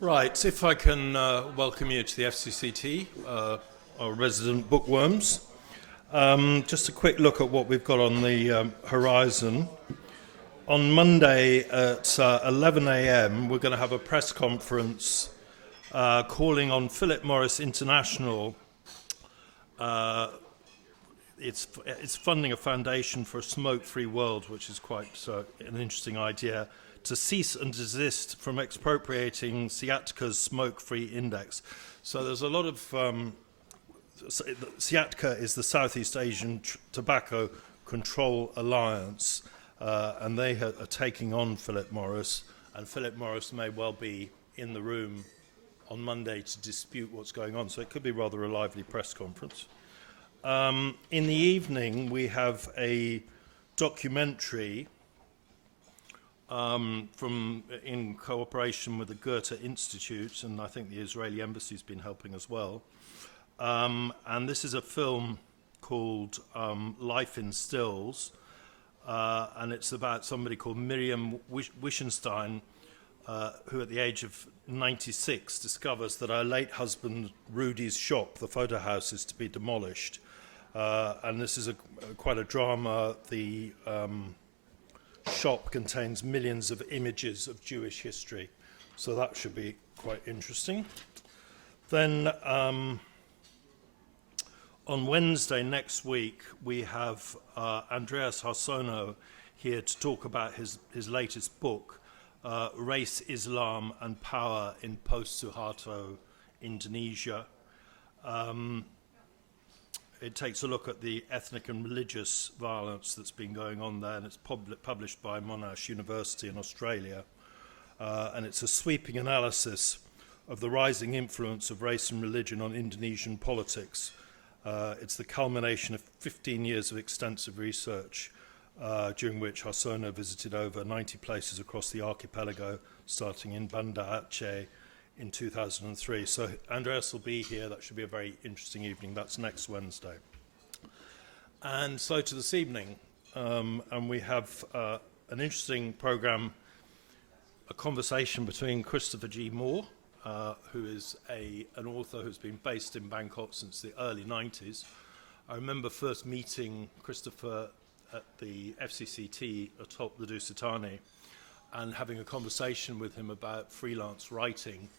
Right, if I can welcome you to the FCCT, our resident bookworms. Just a quick look at what we've got on the horizon. On Monday at 11 a.m. we're going to have a press conference calling on Philip Morris International. It's funding a foundation for a smoke-free world, which is quite an interesting idea, to cease and desist from expropriating Sciataca's smoke-free index. So there's a lot of... Sciataca is the Southeast Asian Tobacco Control Alliance, and they are taking on Philip Morris, and Philip Morris may well be in the room on Monday to dispute what's going on. So it could be rather a lively press conference. In the evening, we have a documentary in cooperation with the Goethe Institute, and I think the Israeli Embassy's been helping as well. And this is a film called Life in Stills, and it's about somebody called Miriam Wischenstein, who at the age of 96 discovers that her late husband Rudy's shop, the photo house, is to be demolished. And this is quite a drama. The shop contains millions of images of Jewish history, so that should be quite interesting. Then on Wednesday next week, we have Andreas Harsono here to talk about his latest book, Race, Islam and Power in Post-Suharto Indonesia. It takes a look at the ethnic and religious violence that's been going on there, and it's published by Monash University in Australia. And it's a sweeping analysis of the rising influence of race and religion on Indonesian politics. It's the culmination of 15 years of extensive research, during which Harsono visited over 90 places across the archipelago, starting in Banda Aceh in 2003. So Andreas will be here. That should be a very interesting evening. That's next Wednesday. And so to this evening, and we have an interesting program, a conversation between Christopher G. Moore, who is an author who's been based in Bangkok since the early 90s. I remember first meeting Christopher at the FCCT atop the Dusitani and having a conversation with him about freelance writing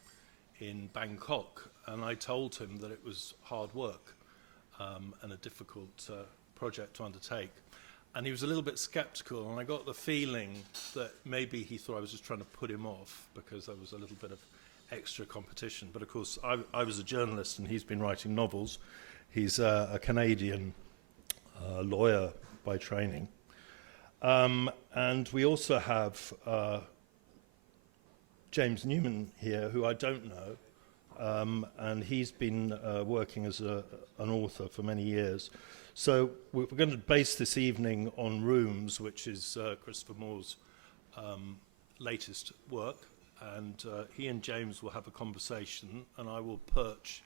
in Bangkok, and I told him that it was hard work and a difficult project to undertake. And he was a little bit skeptical, and I got the feeling that maybe he thought I was just trying to put him off because there was a little bit of extra competition. But of course, I was a journalist, and he's been writing novels. He's a Canadian lawyer by training. And we also have James Newman here, who I don't know, and he's been working as an author for many years. So we're going to base this evening on Rooms, which is Christopher Moore's latest work, and he and James will have a conversation, and I will perch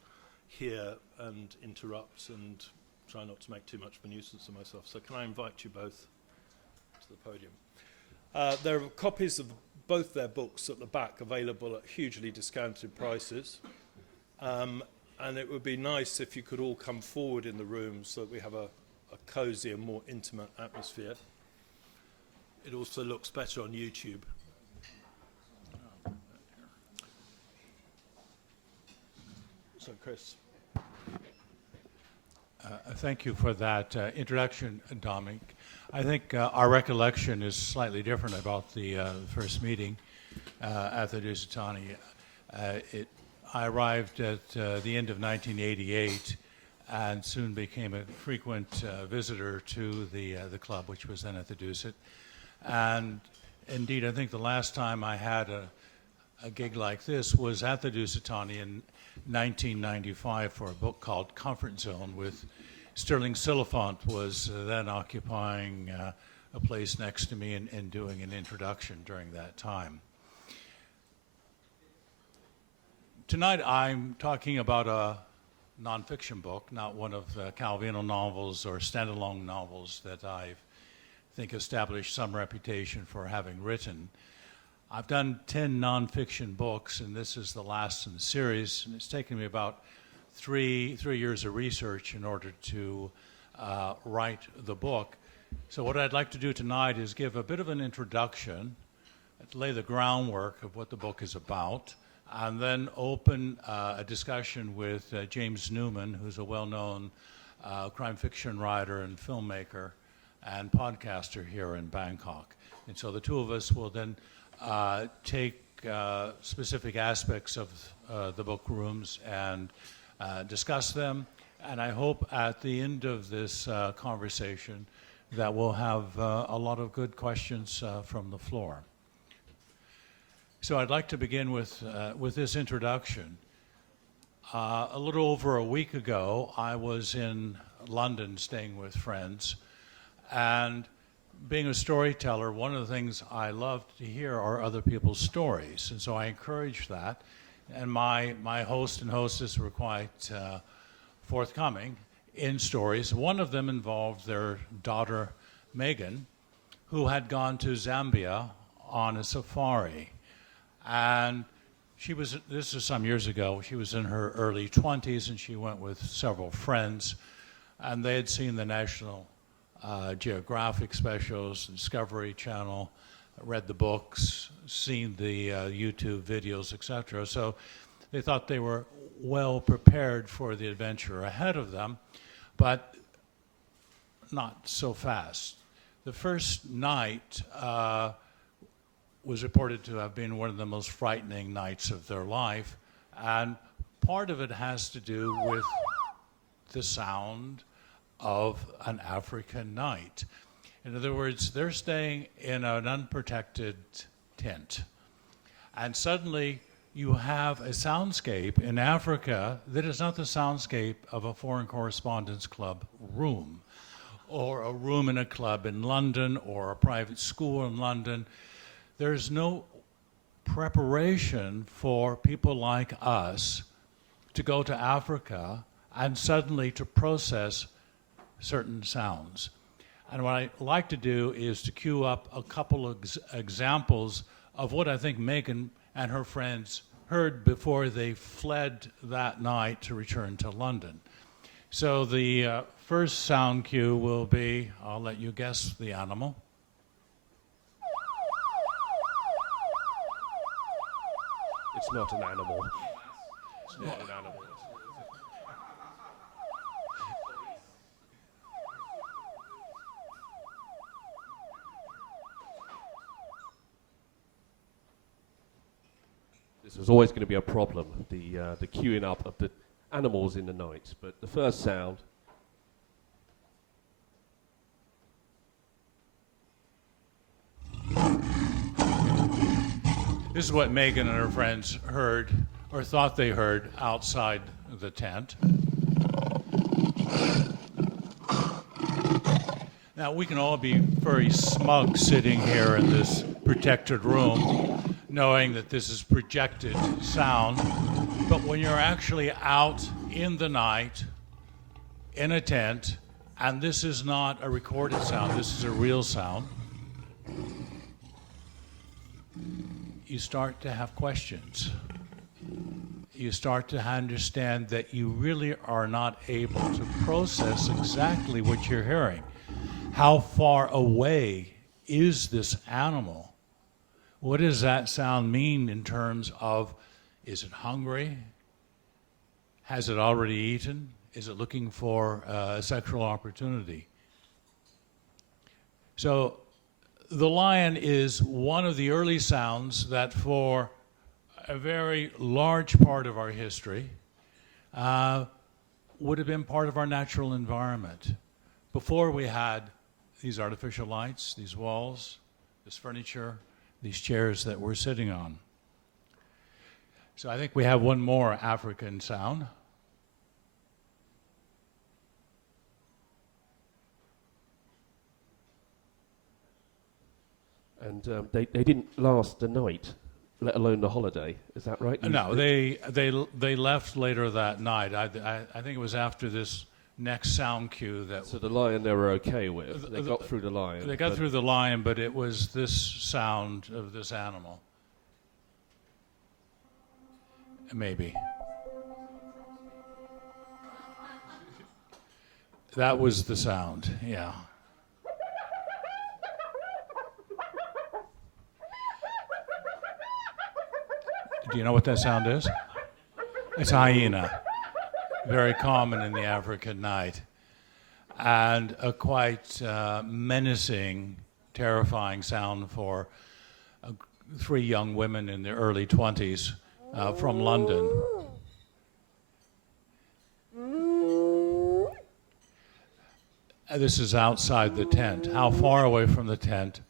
here and interrupt and try not to make too much of a nuisance of myself. So can I invite you both to the podium? There are copies of both their books at the back available at hugely discounted prices. And it would be nice if you could all come forward in the room so that we have a cozy and more intimate atmosphere. It also looks better on YouTube. So, Chris. Thank you for that introduction, Dominic. I think our recollection is slightly different about the first meeting at the Dusitani. I arrived at the end of 1988 and soon became a frequent visitor to the club, which was then at the Dusit. And indeed, I think the last time I had a gig like this was at the Dusitani in 1995 for a book called Comfort Zone, with Sterling Silliphant was then occupying a place next to me and doing an introduction during that time. Tonight I'm talking about a nonfiction book, not one of the Calvino novels or standalone novels that I think established some reputation for having written. I've done 10 nonfiction books, and this is the last in the series, and it's taken me about three years of research in order to write the book. So what I'd like to do tonight is give a bit of an introduction, lay the groundwork of what the book is about, and then open a discussion with James Newman, who's a well-known crime fiction writer and filmmaker and podcaster here in Bangkok. And so the two of us will then take specific aspects of the book Rooms and discuss them. And I hope at the end of this conversation that we'll have a lot of good questions from the floor. So I'd like to begin with this introduction. A little over a week ago, I was in London staying with friends, and being a storyteller, one of the things I love to hear are other people's stories, and so I encourage that. And my host and hostess were quite forthcoming in stories. One of them involved their daughter, Megan, who had gone to Zambia on a safari. And this is some years ago, she was in her early 20s, and she went with several friends, and they had seen the National Geographic specials, Discovery Channel, read the books, seen the YouTube videos, etc. So they thought they were well prepared for the adventure ahead of them, but not so fast. The first night was reported to have been one of the most frightening nights of their life, and part of it has to do with the sound of an African night. In other words, they're staying in an unprotected tent, and suddenly you have a soundscape in Africa that is not the soundscape of a Foreign Correspondents Club room, or a room in a club in London, or a private school in London. There's no preparation for people like us to go to Africa and suddenly to process certain sounds. And what I like to do is to cue up a couple of examples of what I think Megan and her friends heard before they fled that night to return to London. So the first sound cue will be, I'll let you guess the animal. It's not an animal. It's not an animal. This was always going to be a problem, the queuing up of the animals in the night. But the first sound. This is what Megan and her friends heard, or thought they heard, outside the tent. Now, we can all be very smug sitting here in this protected room, knowing that this is projected sound. But when you're actually out in the night, in a tent, and this is not a recorded sound, this is a real sound, you start to have questions. You start to understand that you really are not able to process exactly what you're hearing. How far away is this animal? What does that sound mean in terms of, is it hungry? Has it already eaten? Is it looking for a sexual opportunity? So the lion is one of the early sounds that for a very large part of our history would have been part of our natural environment. Before we had these artificial lights, these walls, this furniture, these chairs that we're sitting on. So I think we have one more African sound. And they didn't last the night, let alone the holiday. Is that right? No, they left later that night. I think it was after this next sound cue that. So the lion they were okay with. They got through the lion. They got through the lion, but it was this sound of this animal. maybe. That was the sound, yeah. Do you know what that sound is? It's a hyena. Very common in the African night. And a quite menacing, terrifying sound for 3 young women in their early 20s from London. This is outside the tent. How far away from the tent,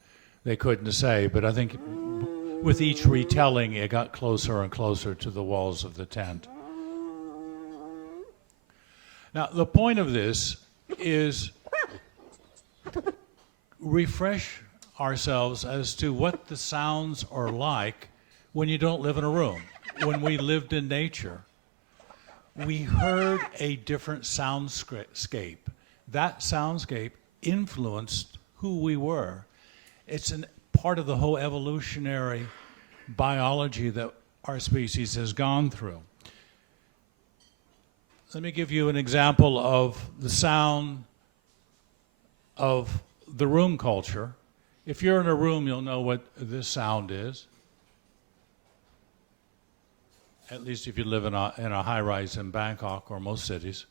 they couldn't say, but I think with each retelling, it got closer and closer to the walls of the tent. Now, the point of this is refresh ourselves as to what the sounds are like when you don't live in a room. When we lived in nature, we heard a different soundscape. That soundscape influenced who we were. It's a part of the whole evolutionary biology that our species has gone through. Let me give you an example of the sound of the room culture. If you're in a room, you'll know what this sound is. At least if you live in a high-rise in Bangkok or most cities.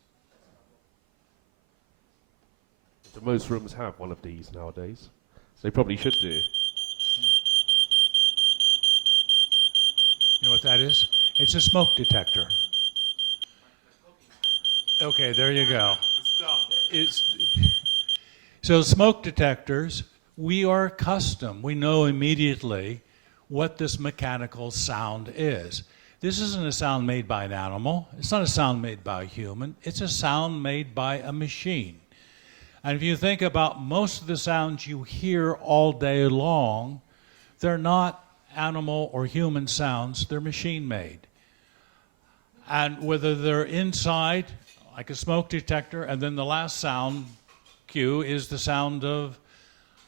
Most rooms have one of these nowadays. They probably should do. You know what that is? It's a smoke detector. Okay, there you go. So smoke detectors, we are accustomed. We know immediately what this mechanical sound is. This isn't a sound made by an animal. It's not a sound made by a human. It's a sound made by a machine. And if you think about most of the sounds you hear all day long, they're not animal or human sounds, they're machine made. And whether they're inside, like a smoke detector, and then the last sound cue is the sound of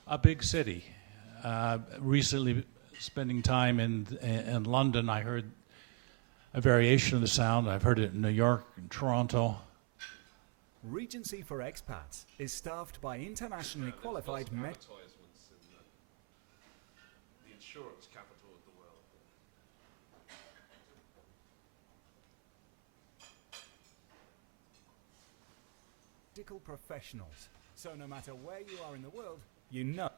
a big city. Recently, spending time in London, I heard a variation of the sound. I've heard it in New York and Toronto. Regency for Expats is staffed by internationally qualified advertisements in the insurance capital of the world. medical professionals. So no matter where you are in the world, you know.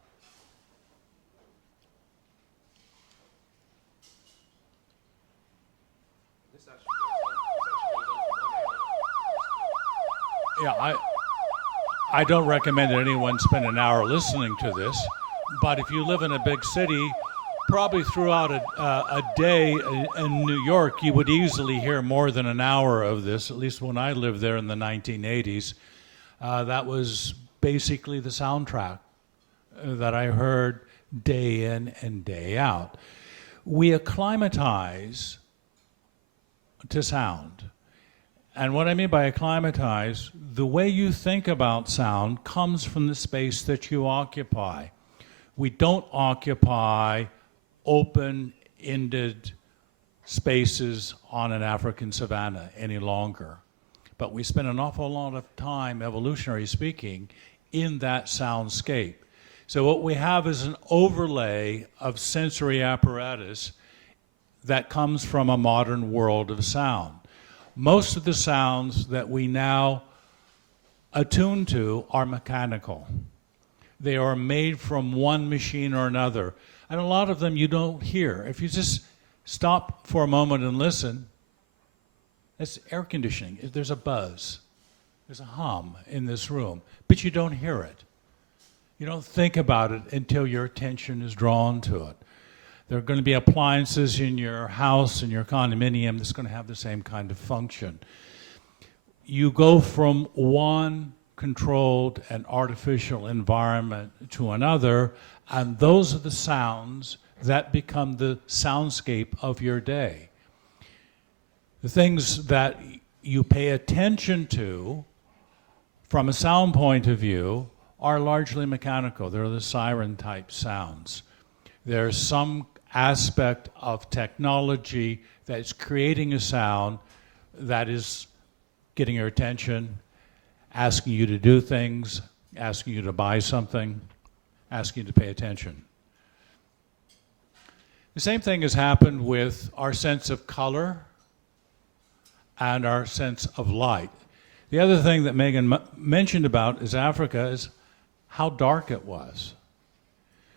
Yeah, I don't recommend that anyone spend an hour listening to this, but if you live in a big city, probably throughout a day in New York, you would easily hear more than an hour of this, at least when I lived there in the 1980s. That was basically the soundtrack that I heard day in and day out. We acclimatize to sound. And what I mean by acclimatize, the way you think about sound comes from the space that you occupy. We don't occupy open-ended spaces on an African savanna any longer. But we spend an awful lot of time, evolutionary speaking, in that soundscape. So what we have is an overlay of sensory apparatus that comes from a modern world of sound. Most of the sounds that we now attune to are mechanical. They are made from one machine or another. And a lot of them you don't hear. If you just stop for a moment and listen, it's air conditioning. There's a buzz. There's a hum in this room, but you don't hear it. You don't think about it until your attention is drawn to it. There are going to be appliances in your house, in your condominium, that's going to have the same kind of function. You go from one controlled and artificial environment to another, and those are the sounds that become the soundscape of your day. The things that you pay attention to from a sound point of view are largely mechanical. They're the siren type sounds. There's some aspect of technology that's creating a sound that is getting your attention, asking you to do things, asking you to buy something, asking you to pay attention. The same thing has happened with our sense of color and our sense of light. The other thing that Megan mentioned about is Africa is how dark it was.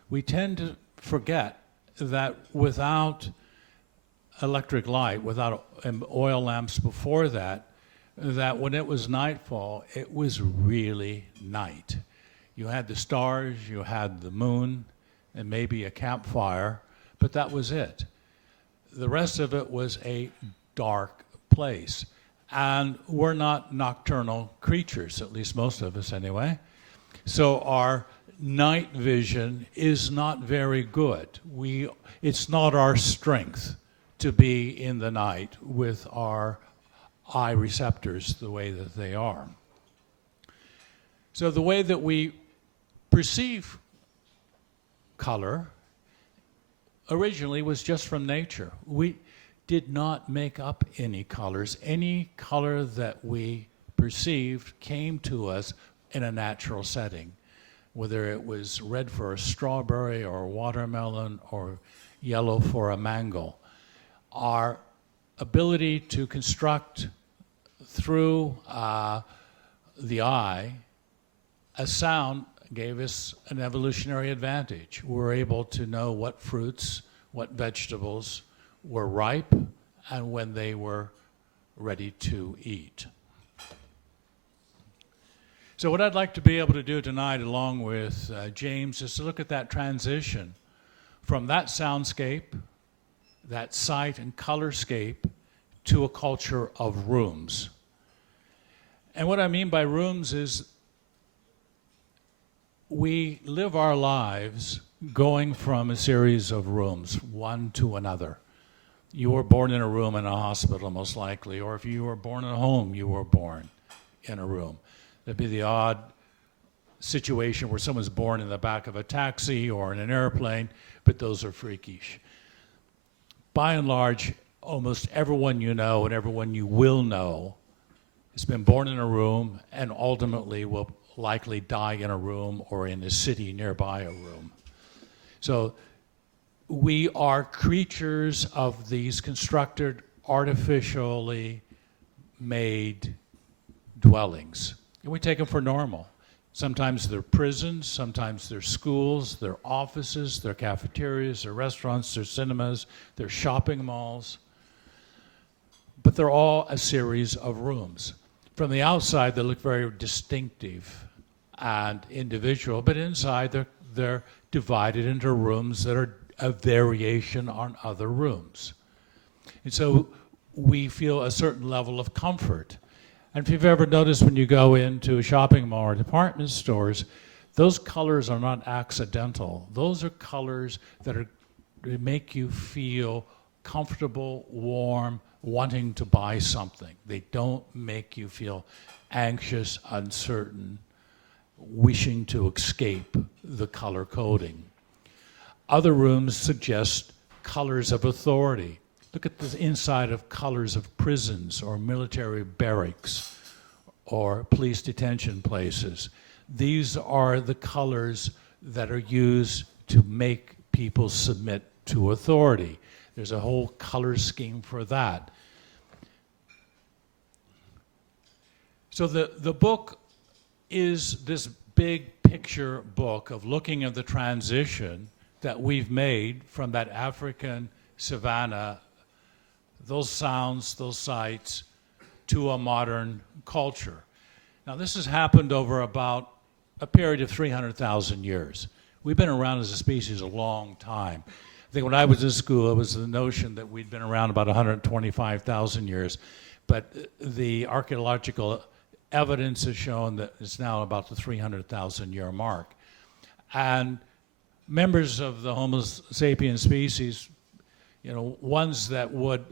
We tend to forget that without electric light, without oil lamps before that, that when it was nightfall, it was really night. You had the stars, you had the moon, and maybe a campfire, but that was it. The rest of it was a dark place. And we're not nocturnal creatures, at least most of us anyway. So our night vision is not very good. It's not our strength to be in the night with our eye receptors the way that they are. So the way that we perceive color originally was just from nature. We did not make up any colors. Any color that we perceived came to us in a natural setting, whether it was red for a strawberry or a watermelon or yellow for a mango. Our ability to construct through the eye a sound gave us an evolutionary advantage. We were able to know what fruits, what vegetables were ripe, and when they were ready to eat. So what I'd like to be able to do tonight, along with James, is to look at that transition from that soundscape, that sight and colorscape, to a culture of rooms. And what I mean by rooms is we live our lives going from a series of rooms, one to another. You were born in a room in a hospital, most likely, or if you were born in a home, you were born in a room. There'd be the odd situation where someone's born in the back of a taxi or in an airplane, but those are freakish. By and large, almost everyone you know and everyone you will know has been born in a room and ultimately will likely die in a room or in a city nearby a room. So we are creatures of these constructed, artificially made dwellings. And we take them for normal. Sometimes they're prisons, sometimes they're schools, they're offices, they're cafeterias, they're restaurants, they're cinemas, they're shopping malls. But they're all a series of rooms. From the outside, they look very distinctive and individual, but inside they're divided into rooms that are a variation on other rooms. And so we feel a certain level of comfort. And if you've ever noticed when you go into a shopping mall or department stores, those colors are not accidental. Those are colors that make you feel comfortable, warm, wanting to buy something. They don't make you feel anxious, uncertain, wishing to escape the color coding. Other rooms suggest colors of authority. Look at the inside of colors of prisons or military barracks or police detention places. These are the colors that are used to make people submit to authority. There's a whole color scheme for that. So the book is this big picture book of looking at the transition that we've made from that African savanna, those sounds, those sights, to a modern culture. Now this has happened over about a period of 300,000 years. We've been around as a species a long time. I think when I was in school, it was the notion that we'd been around about 125,000 years, but the archaeological evidence has shown that it's now about the 300,000 year mark. And members of the Homo sapiens species, ones that would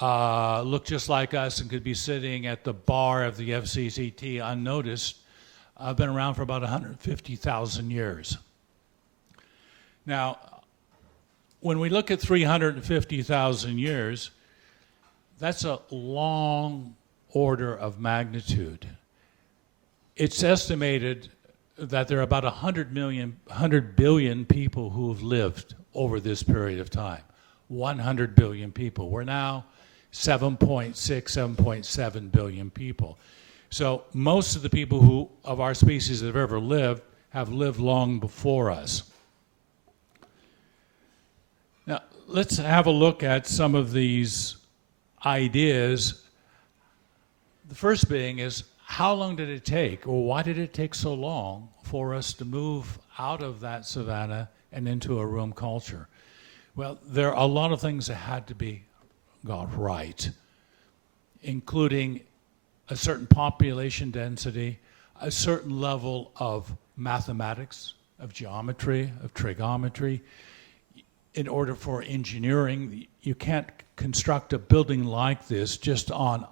look just like us and could be sitting at the bar of the FCCT unnoticed, have been around for about 150,000 years. Now, when we look at 350,000 years, that's a long order of magnitude. It's estimated that there are about 100 billion people who have lived over this period of time. 100 billion people. We're now 7.6, 7.7 billion people. So most of the people who, of our species that have ever lived, have lived long before us. Now, let's have a look at some of these ideas. The first being is, how long did it take, or why did it take so long for us to move out of that savanna and into a room culture? Well, there are a lot of things that had to be got right, including a certain population density, a certain level of mathematics, of geometry, of trigonometry. In order for engineering, you can't construct a building like this just on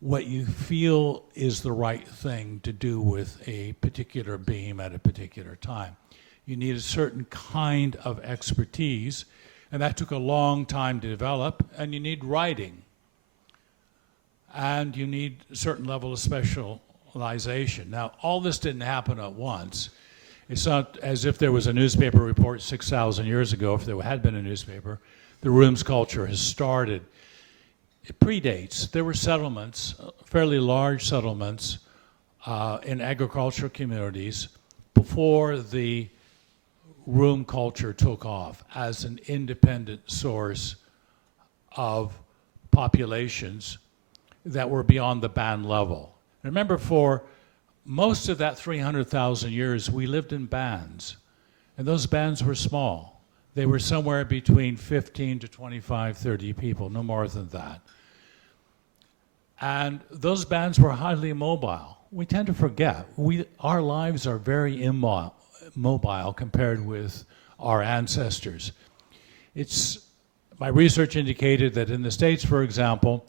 what you feel is the right thing to do with a particular beam at a particular time. You need a certain kind of expertise, and that took a long time to develop, and you need writing. And you need a certain level of specialization. Now, all this didn't happen at once. It's not as if there was a newspaper report 6,000 years ago, if there had been a newspaper. The rooms culture has started. It predates. There were settlements, fairly large settlements, in agricultural communities before the room culture took off as an independent source of populations that were beyond the band level. Remember, for most of that 300,000 years, we lived in bands, and those bands were small. They were somewhere between 15 to 25, 30 people, no more than that. And those bands were highly mobile. We tend to forget. Our lives are very immobile compared with our ancestors. My research indicated that in the States, for example,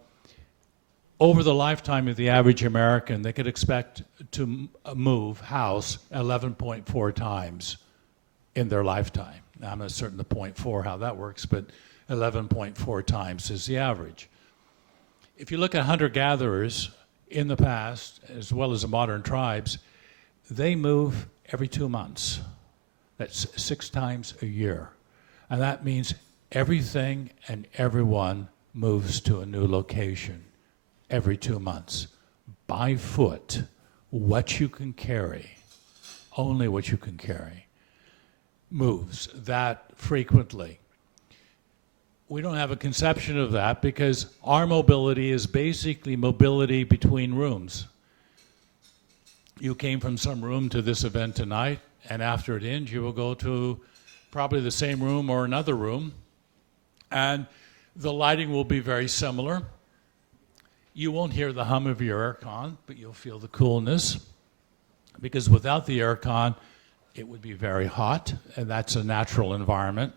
over the lifetime of the average American, they could expect to move house 11.4 times in their lifetime. Now, I'm not certain the 0.4 how that works, but 11.4 times is the average. If you look at hunter-gatherers in the past, as well as the modern tribes, they move every 2 months. That's 6 times a year. And that means everything and everyone moves to a new location every 2 months. By foot, what you can carry, only what you can carry, moves that frequently. We don't have a conception of that because our mobility is basically mobility between rooms. You came from some room to this event tonight, and after it ends, you will go to probably the same room or another room, and the lighting will be very similar. You won't hear the hum of your aircon, but you'll feel the coolness, because without the aircon, it would be very hot, and that's a natural environment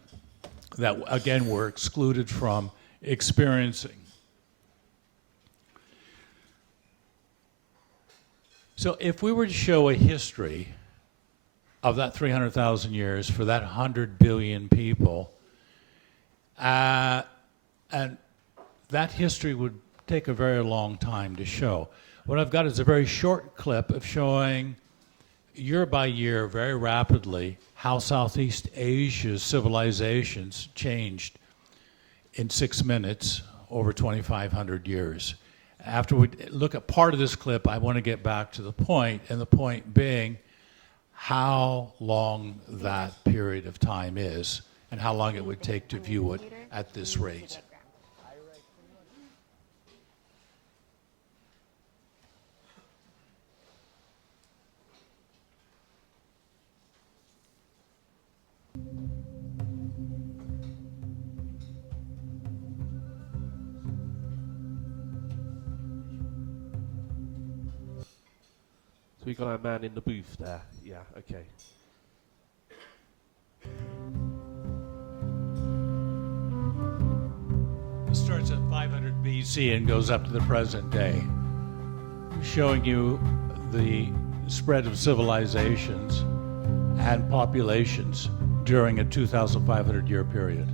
that, again, we're excluded from experiencing. So if we were to show a history of that 300,000 years for that 100 billion people, and that history would take a very long time to show. What I've got is a very short clip of showing year by year, very rapidly, how Southeast Asia's civilizations changed in 6 minutes over 2,500 years. After we look at part of this clip, I want to get back to the point, and the point being how long that period of time is and how long it would take to view it at this rate. So we got our man in the booth there. Yeah, okay. It starts at 500 BC and goes up to the present day, showing you the spread of civilizations and populations during a 2,500 year period.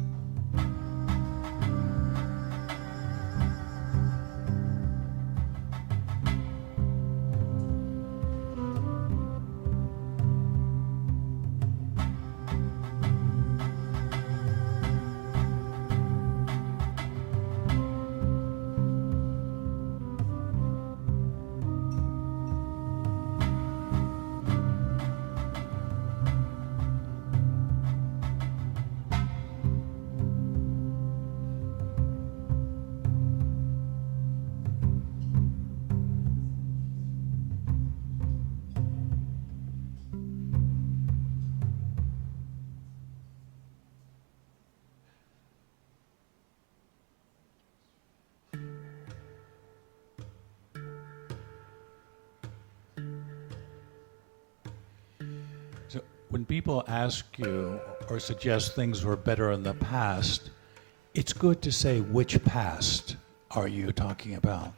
when people ask you or suggest things were better in the past, it's good to say which past are you talking about.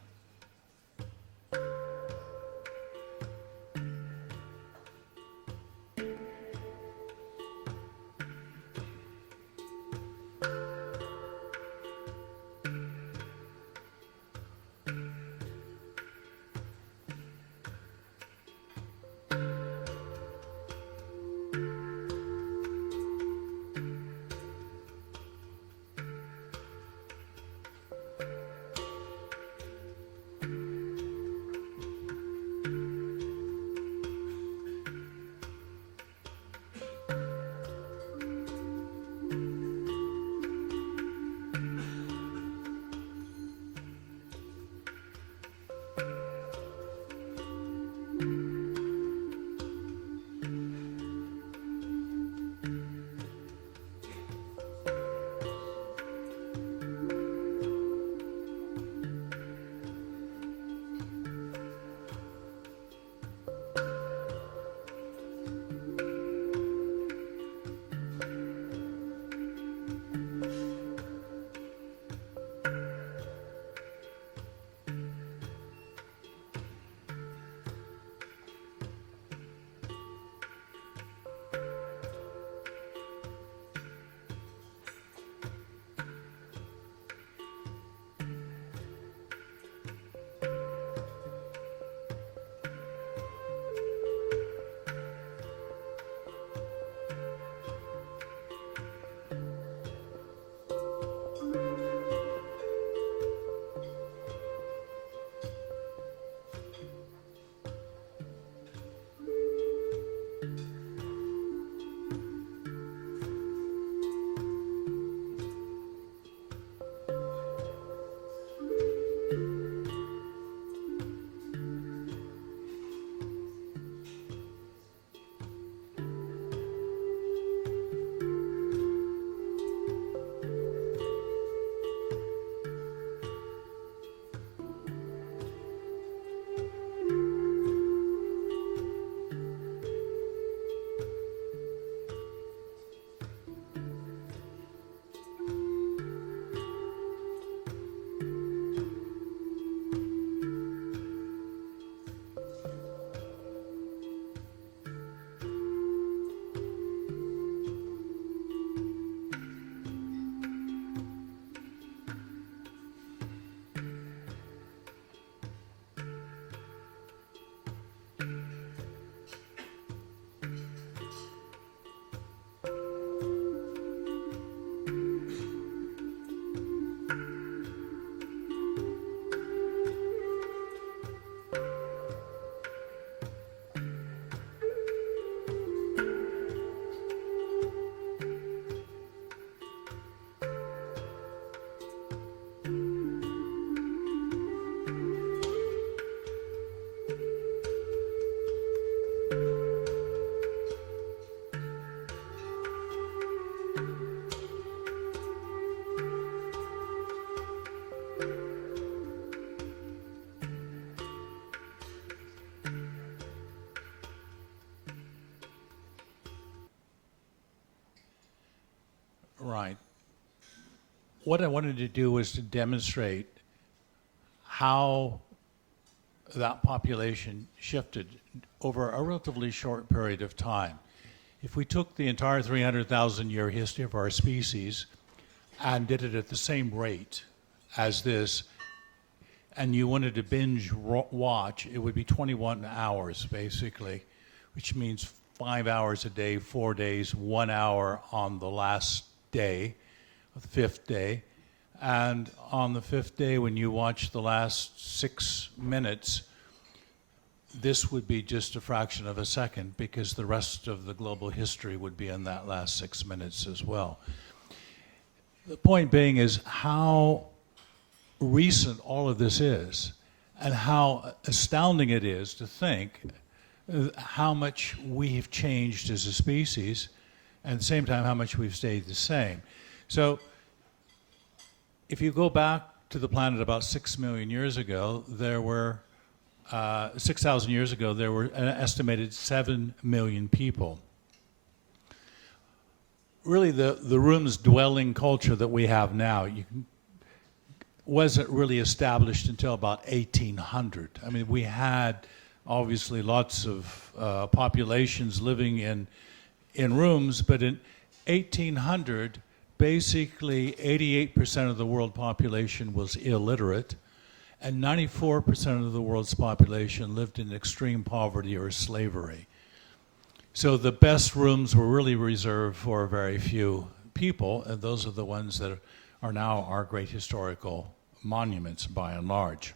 Right. What I wanted to do was to demonstrate how that population shifted over a relatively short period of time. If we took the entire 300,000 year history of our species and did it at the same rate as this, and you wanted to binge watch, it would be 21 hours basically, which means 5 hours a day, 4 days, 1 hour on the last day, the fifth day. And on the fifth day, when you watch the last 6 minutes, this would be just a fraction of a second because the rest of the global history would be in that last 6 minutes as well. The point being is how recent all of this is and how astounding it is to think how much we've changed as a species and at the same time how much we've stayed the same. So if you go back to the planet about 6 million years ago, there were 6,000 years ago, there were an estimated 7 million people. really the rooms dwelling culture that we have now wasn't really established until about 1800. I mean, we had obviously lots of populations living in rooms, but in 1800, basically 88% of the world population was illiterate, and 94% of the world's population lived in extreme poverty or slavery. So the best rooms were really reserved for very few people, and those are the ones that are now our great historical monuments by and large.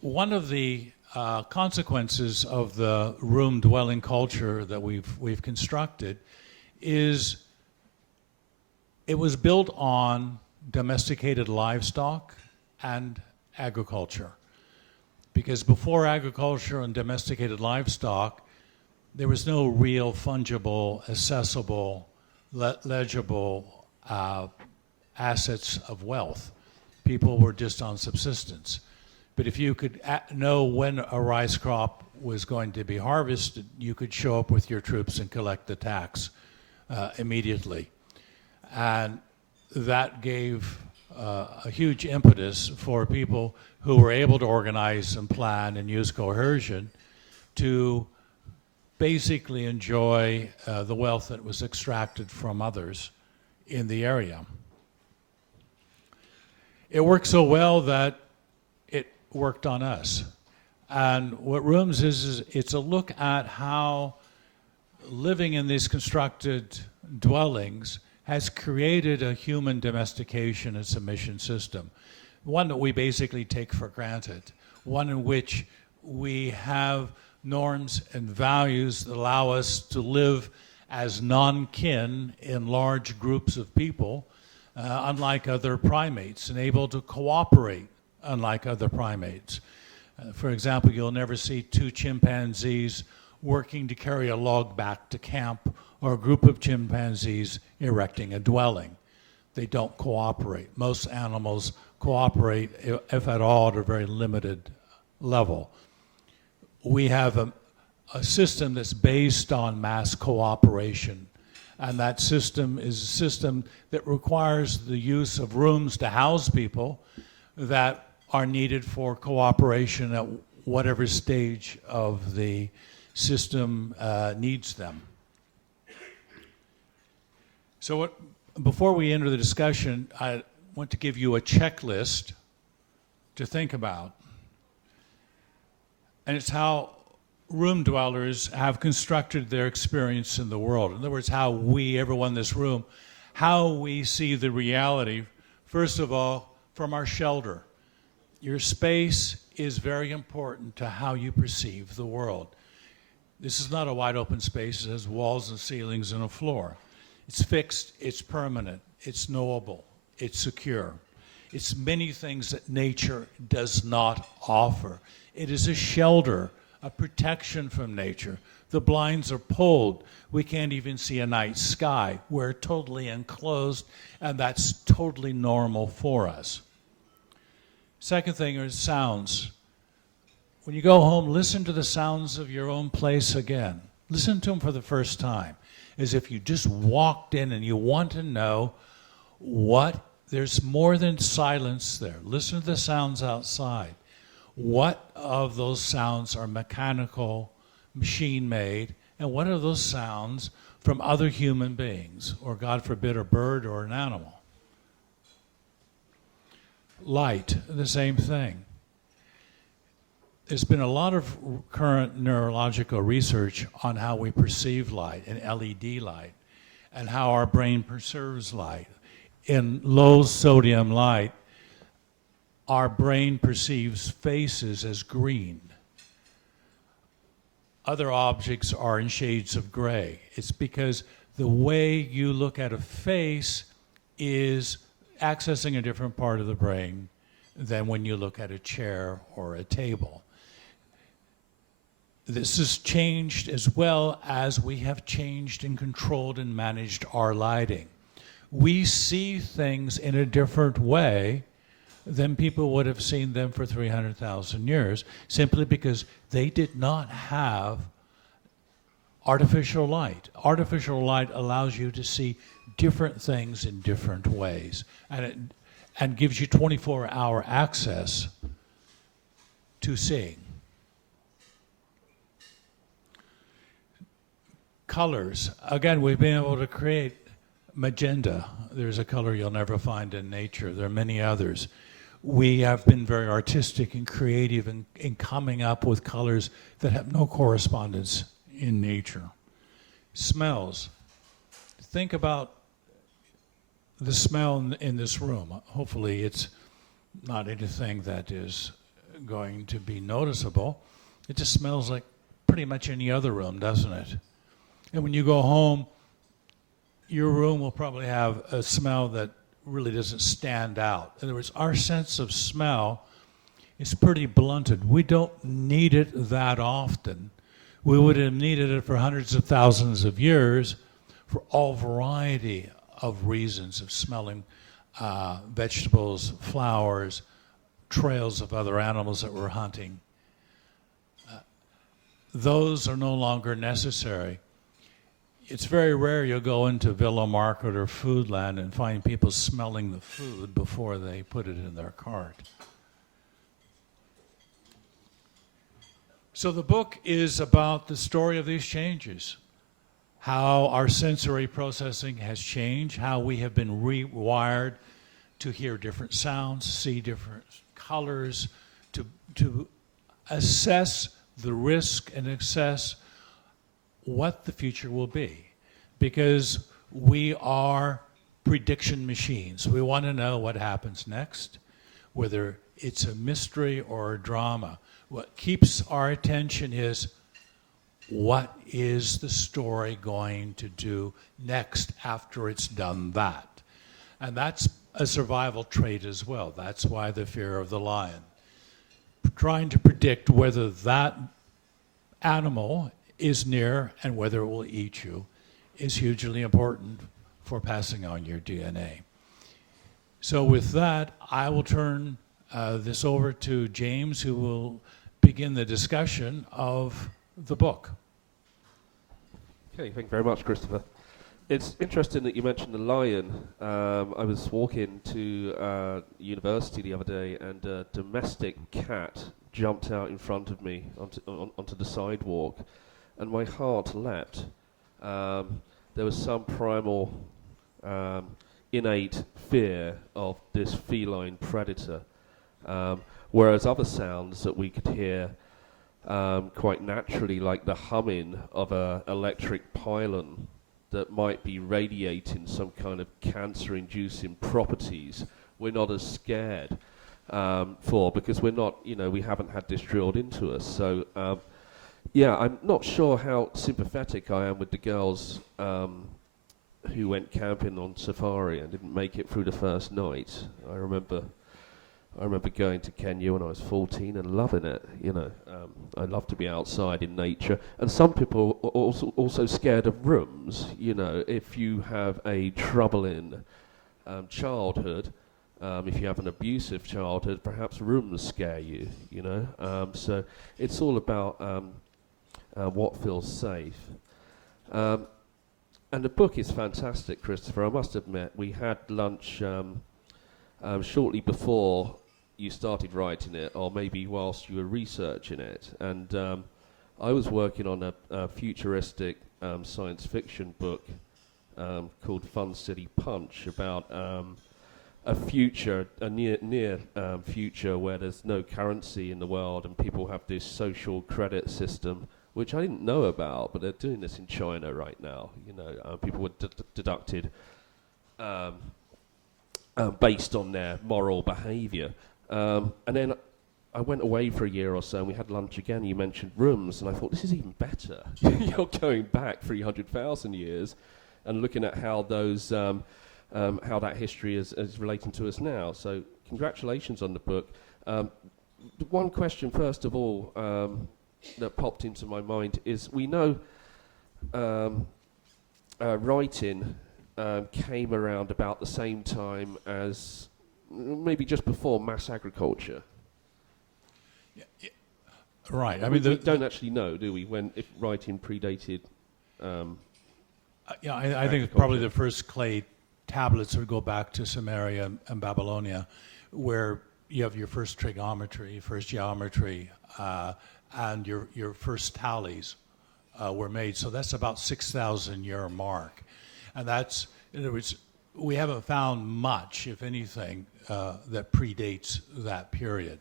One of the consequences of the room dwelling culture that we've constructed is it was built on domesticated livestock and agriculture. Because before agriculture and domesticated livestock, there was no real fungible, accessible, legible assets of wealth. People were just on subsistence. But if you could know when a rice crop was going to be harvested, you could show up with your troops and collect the tax immediately. And that gave a huge impetus for people who were able to organize and plan and use coercion to basically enjoy the wealth that was extracted from others in the area. It worked so well that it worked on us. And what Rooms is it's a look at how living in these constructed dwellings has created a human domestication and submission system, one that we basically take for granted, one in which we have norms and values that allow us to live as non-kin in large groups of people, unlike other primates, and able to cooperate unlike other primates. For example, you'll never see two chimpanzees working to carry a log back to camp, or a group of chimpanzees erecting a dwelling. They don't cooperate. Most animals cooperate, if at all, at a very limited level. We have a system that's based on mass cooperation, and that system is a system that requires the use of rooms to house people that are needed for cooperation at whatever stage of the system needs them. So before we enter the discussion, I want to give you a checklist to think about. And it's how room dwellers have constructed their experience in the world. In other words, how we, everyone in this room, how we see the reality, first of all, from our shelter. Your space is very important to how you perceive the world. This is not a wide open space. It has walls and ceilings and a floor. It's fixed, it's permanent, it's knowable, it's secure. It's many things that nature does not offer. It is a shelter, a protection from nature. The blinds are pulled. We can't even see a night sky. We're totally enclosed, and that's totally normal for us. Second thing is sounds. When you go home, listen to the sounds of your own place again. Listen to them for the first time, as if you just walked in and you want to know there's more than silence there. Listen to the sounds outside. What of those sounds are mechanical, machine-made, and what are those sounds from other human beings, or God forbid, a bird or an animal? Light, the same thing. There's been a lot of current neurological research on how we perceive light, and LED light, and how our brain perceives light. In low sodium light, our brain perceives faces as green. Other objects are in shades of gray. It's because the way you look at a face is accessing a different part of the brain than when you look at a chair or a table. This has changed as well as we have changed and controlled and managed our lighting. We see things in a different way than people would have seen them for 300,000 years, simply because they did not have artificial light. Artificial light allows you to see different things in different ways, and gives you 24-hour access to seeing. Colors. Again, we've been able to create magenta. There's a color you'll never find in nature. There are many others. We have been very artistic and creative in coming up with colors that have no correspondence in nature. Smells. Think about the smell in this room. Hopefully it's not anything that is going to be noticeable. It just smells like pretty much any other room, doesn't it? And when you go home, your room will probably have a smell that really doesn't stand out. In other words, our sense of smell is pretty blunted. We don't need it that often. We would have needed it for hundreds of thousands of years for all variety of reasons of smelling vegetables, flowers, trails of other animals that we're hunting. Those are no longer necessary. It's very rare you'll go into Villa Market or Foodland and find people smelling the food before they put it in their cart. So the book is about the story of these changes, how our sensory processing has changed, how we have been rewired to hear different sounds, see different colors, to assess the risk and assess what the future will be, because we are prediction machines. We want to know what happens next, whether it's a mystery or a drama. What keeps our attention is, what is the story going to do next after it's done that? And that's a survival trait as well. That's why the fear of the lion. Trying to predict whether that animal is near and whether it will eat you is hugely important for passing on your DNA. So with that, I will turn this over to James, who will begin the discussion of the book. Okay, thank you very much, Christopher. It's interesting that you mentioned the lion. I was walking to university the other day, and a domestic cat jumped out in front of me onto the sidewalk, and my heart leapt. There was some primal, innate fear of this feline predator, whereas other sounds that we could hear quite naturally, like the humming of an electric pylon that might be radiating some kind of cancer-inducing properties, we're not as scared for, because we're not, we haven't had this drilled into us. So yeah, I'm not sure how sympathetic I am with the girls who went camping on safari and didn't make it through the first night. I remember going to Kenya when I was 14 and loving it. I love to be outside in nature. And some people are also scared of rooms. If you have a troubling childhood, if you have an abusive childhood, perhaps rooms scare you. So it's all about what feels safe. And the book is fantastic, Christopher. I must admit, we had lunch shortly before you started writing it, or maybe whilst you were researching it. And I was working on a futuristic science fiction book called Fun City Punch, about a near future where there's no currency in the world and people have this social credit system, which I didn't know about, but they're doing this in China right now. People were deducted based on their moral behaviour. And then I went away for a year or so, and we had lunch again. You mentioned rooms, and I thought, this is even better. You're going back 300,000 years and looking at how those, how that history is relating to us now. So congratulations on the book. One question, first of all, that popped into my mind is, we know writing came around about the same time as, maybe just before, mass agriculture. Right. I mean, we don't actually know, do we, if writing predated Yeah, I think it's probably the first clay tablets would go back to Sumeria and Babylonia, where you have your first trigonometry, first geometry, and your first tallies were made. So that's about 6,000 year mark. And that's, in other words, we haven't found much, if anything, that predates that period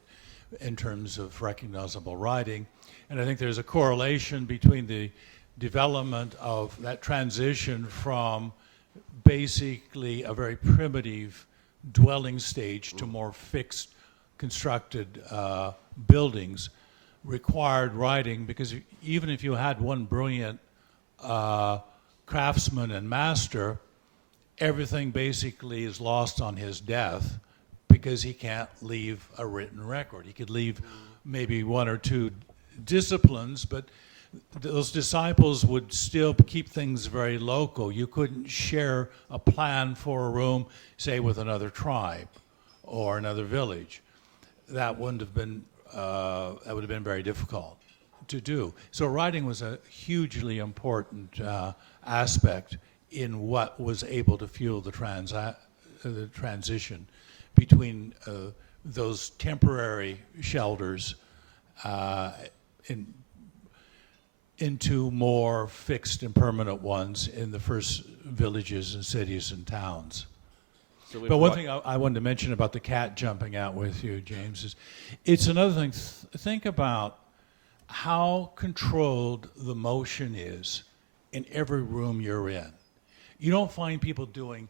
in terms of recognizable writing. And I think there's a correlation between the development of that transition from basically a very primitive dwelling stage to more fixed constructed buildings required writing, because even if you had one brilliant craftsman and master, everything basically is lost on his death because he can't leave a written record. He could leave maybe one or two disciplines, but those disciples would still keep things very local. You couldn't share a plan for a room, say, with another tribe or another village. That wouldn't have been, that would have been very difficult to do. So writing was a hugely important aspect in what was able to fuel the transition between those temporary shelters into more fixed and permanent ones in the first villages and cities and towns. So but one thing I wanted to mention about the cat jumping out with you, James, is it's another thing. Think about how controlled the motion is in every room you're in. You don't find people doing,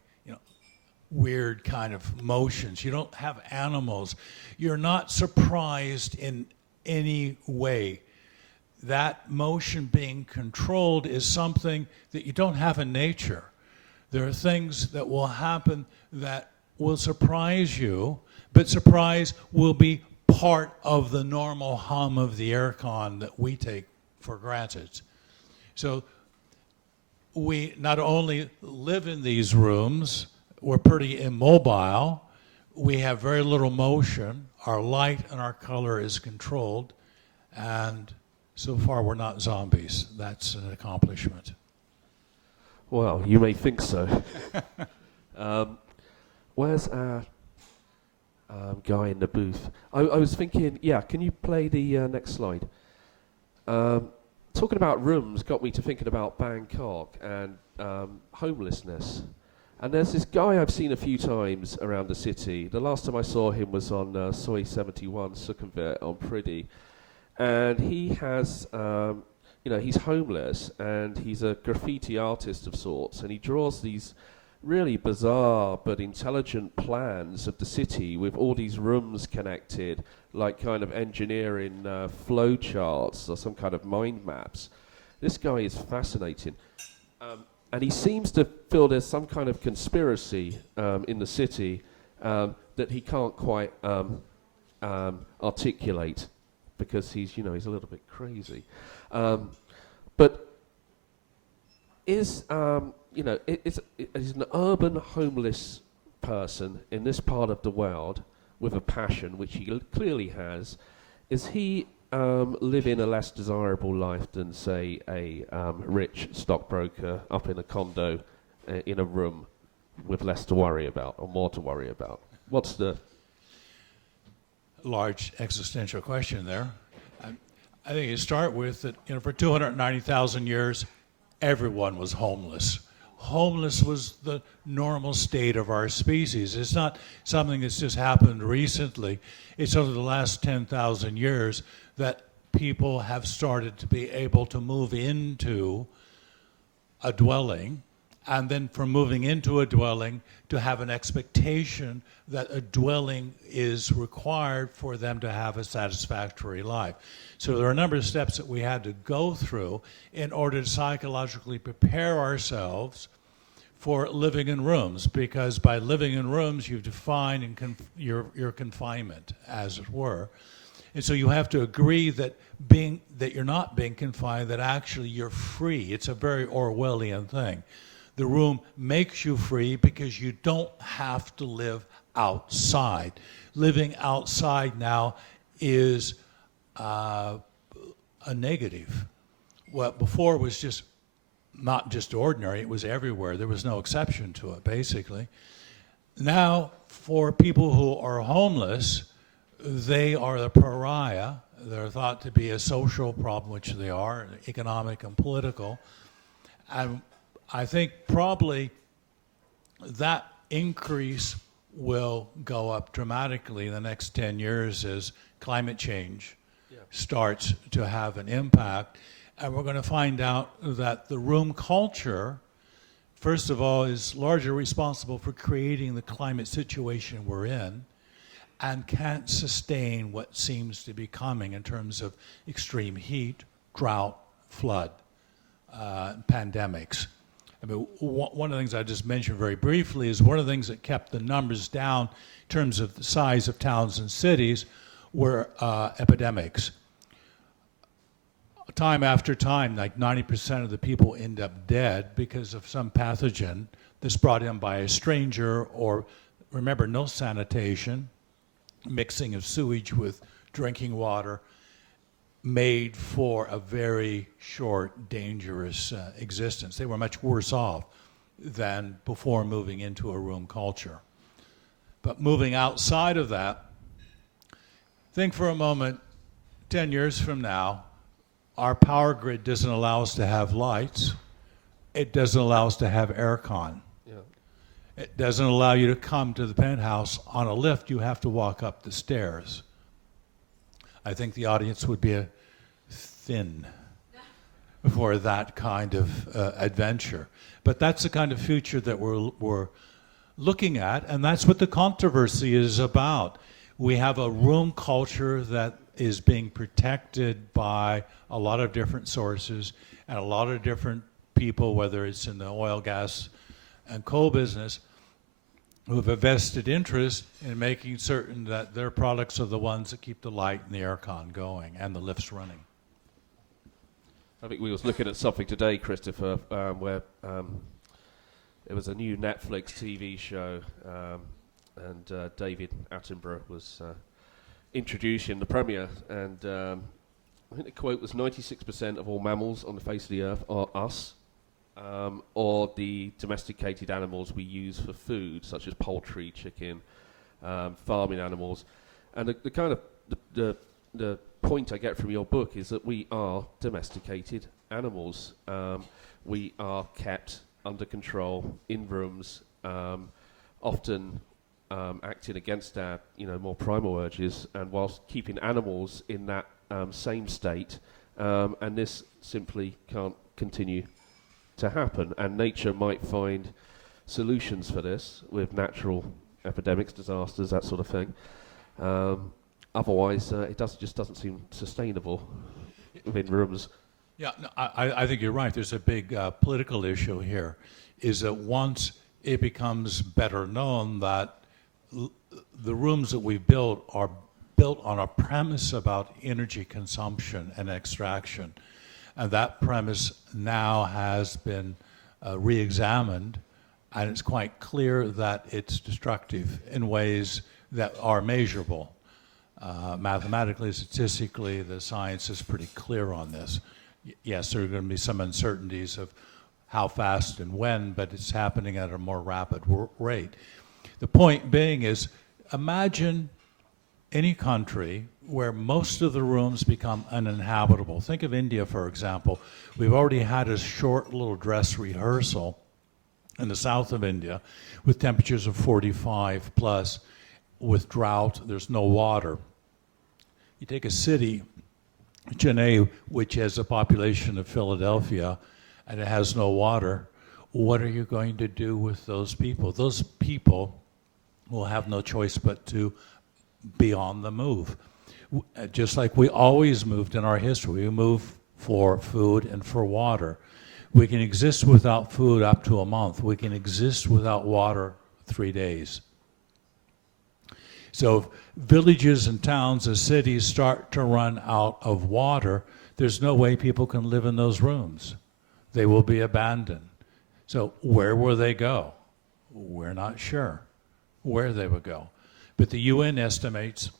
weird kind of motions. You don't have animals. You're not surprised in any way. That motion being controlled is something that you don't have in nature. There are things that will happen that will surprise you, but surprise will be part of the normal hum of the aircon that we take for granted. So we not only live in these rooms, we're pretty immobile, we have very little motion, our light and our color is controlled, and so far we're not zombies. That's an accomplishment. Well, you may think so. Where's our guy in the booth? I was thinking, can you play the next slide? Talking about rooms got me to thinking about Bangkok and homelessness. And there's this guy I've seen a few times around the city. The last time I saw him was on Soi 71, Sukhumvit on Priddy. And he has, he's homeless and he's a graffiti artist of sorts. And he draws these really bizarre but intelligent plans of the city with all these rooms connected, like kind of engineering flow charts or some kind of mind maps. This guy is fascinating. And he seems to feel there's some kind of conspiracy in the city that he can't quite articulate because he's a little bit crazy. But is is an urban homeless person in this part of the world with a passion, which he clearly has, is he living a less desirable life than, say, a rich stockbroker up in a condo in a room with less to worry about or more to worry about? What's the large existential question there? I think you start with that. For 290,000 years, everyone was homeless. Homeless was the normal state of our species. It's not something that's just happened recently. It's over the last 10,000 years that people have started to be able to move into a dwelling, and then from moving into a dwelling to have an expectation that a dwelling is required for them to have a satisfactory life. So there are a number of steps that we had to go through in order to psychologically prepare ourselves for living in rooms, because by living in rooms you define your confinement, as it were. And so you have to agree that you're not being confined, that actually you're free. It's a very Orwellian thing. The room makes you free because you don't have to live outside. Living outside now is a negative. What before was just not just ordinary, it was everywhere. There was no exception to it, basically. Now, for people who are homeless, they are the pariah. They're thought to be a social problem, which they are, economic and political. And I think probably that increase will go up dramatically in the next 10 years as climate change starts to have an impact. And we're going to find out that the room culture, first of all, is largely responsible for creating the climate situation we're in and can't sustain what seems to be coming in terms of extreme heat, drought, flood, pandemics. I mean, one of the things I just mentioned very briefly is one of the things that kept the numbers down in terms of the size of towns and cities were epidemics. Time after time, like 90% of the people end up dead because of some pathogen that's brought in by a stranger, or, remember, no sanitation, mixing of sewage with drinking water, made for a very short, dangerous existence. They were much worse off than before moving into a room culture. But moving outside of that, think for a moment, 10 years from now, our power grid doesn't allow us to have lights. It doesn't allow us to have aircon. Yeah. It doesn't allow you to come to the penthouse on a lift. You have to walk up the stairs. I think the audience would be thin for that kind of adventure. But that's the kind of future that we're looking at, and that's what the controversy is about. We have a room culture that is being protected by a lot of different sources and a lot of different people, whether it's in the oil, gas, and coal business, who have a vested interest in making certain that their products are the ones that keep the light and the aircon going and the lifts running. I think we was looking at something today, Christopher, where it was a new Netflix TV show, and David Attenborough was introducing the premiere, and I think the quote was 96% of all mammals on the face of the earth are us, or the domesticated animals we use for food, such as poultry, chicken, farming animals. And the kind of the point I get from your book is that we are domesticated animals. We are kept under control in rooms, often acting against our more primal urges, and whilst keeping animals in that same state, and this simply can't continue to happen. And nature might find solutions for this with natural epidemics, disasters, that sort of thing. Otherwise, it just doesn't seem sustainable within rooms. Yeah, no, I think you're right. There's a big political issue here, is that once it becomes better known that the rooms that we built are built on a premise about energy consumption and extraction, and that premise now has been re-examined, and it's quite clear that it's destructive in ways that are measurable. Mathematically, statistically, the science is pretty clear on this. Yes, there are going to be some uncertainties of how fast and when, but it's happening at a more rapid rate. The point being is, imagine any country where most of the rooms become uninhabitable. Think of India, for example. We've already had a short little dress rehearsal in the south of India with temperatures of 45 plus, with drought, there's no water. You take a city, Chennai, which has a population of Philadelphia, and it has no water. What are you going to do with those people? Those people will have no choice but to be on the move. Just like we always moved in our history. We move for food and for water. We can exist without food up to a month. We can exist without water 3 days. So if villages and towns and cities start to run out of water, there's no way people can live in those rooms. They will be abandoned. So where will they go? We're not sure where they will go. But the UN estimates,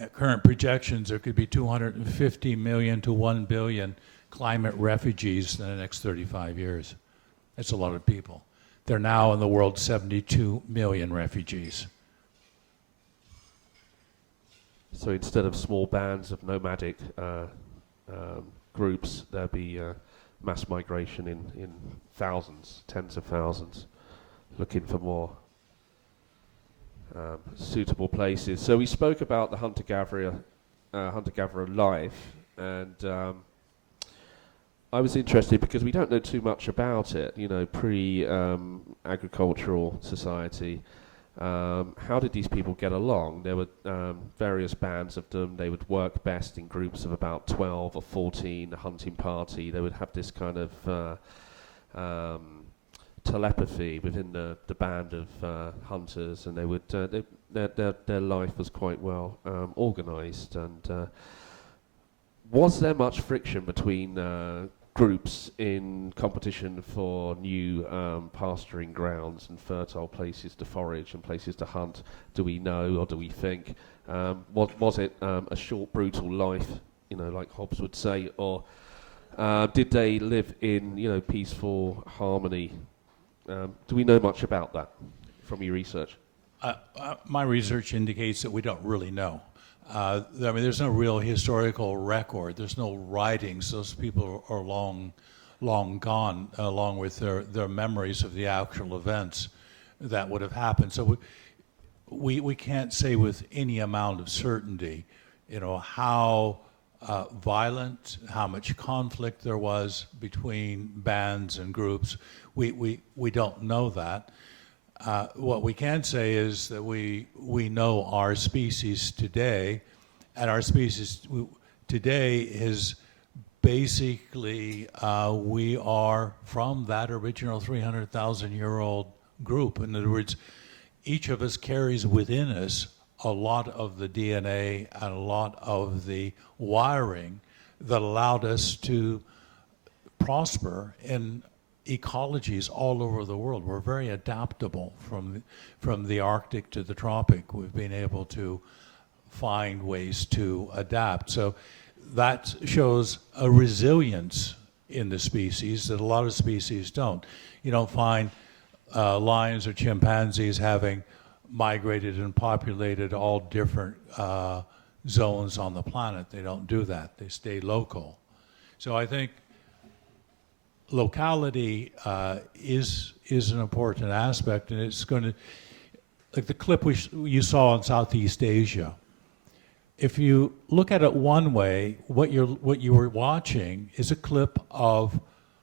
at current projections, there could be 250 million to 1 billion climate refugees in the next 35 years. That's a lot of people. There are now in the world 72 million refugees. So instead of small bands of nomadic groups, there'll be mass migration in thousands, tens of thousands, looking for more suitable places. So we spoke about the hunter-gatherer life, and I was interested because we don't know too much about it, pre-agricultural society. How did these people get along? There were various bands of them. They would work best in groups of about 12 or 14, a hunting party. They would have this kind of telepathy within the band of hunters, and they would their life was quite well organized. And was there much friction between groups in competition for new pasturing grounds and fertile places to forage and places to hunt? Do we know, or do we think? Was it a short, brutal life, like Hobbes would say, or did they live in, peaceful harmony? Do we know much about that from your research? My research indicates that we don't really know. There's no real historical record. There's no writings. Those people are long gone, along with their memories of the actual events that would have happened. So we can't say with any amount of certainty, how violent, how much conflict there was between bands and groups. We don't know that. What we can say is that we know our species today, and our species today is basically, we are from that original 300,000-year-old group. In other words, each of us carries within us a lot of the DNA and a lot of the wiring that allowed us to prosper in ecologies all over the world. We're very adaptable from the Arctic to the tropic. We've been able to find ways to adapt. So that shows a resilience in the species that a lot of species don't. You don't find lions or chimpanzees having migrated and populated all different zones on the planet. They don't do that. They stay local. So I think locality is an important aspect, and it's going to, like the clip you saw in Southeast Asia. If you look at it one way, what you were watching is a clip of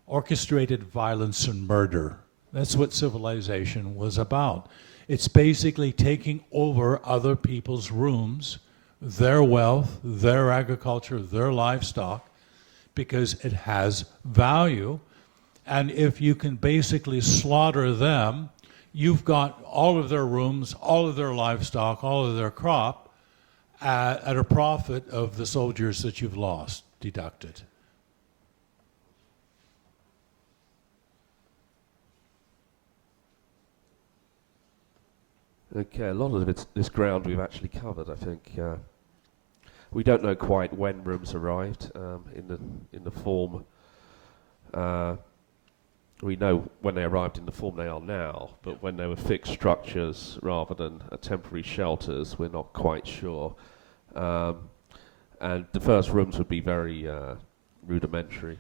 orchestrated violence and murder. That's what civilization was about. It's basically taking over other people's rooms, their wealth, their agriculture, their livestock, because it has value. And if you can basically slaughter them, you've got all of their rooms, all of their livestock, all of their crop at a profit of the soldiers that you've lost deducted. Okay, a lot of this ground we've actually covered, I think. We don't know quite when rooms arrived in the form. We know when they arrived in the form they are now, but when they were fixed structures rather than temporary shelters, we're not quite sure. And the first rooms would be very rudimentary.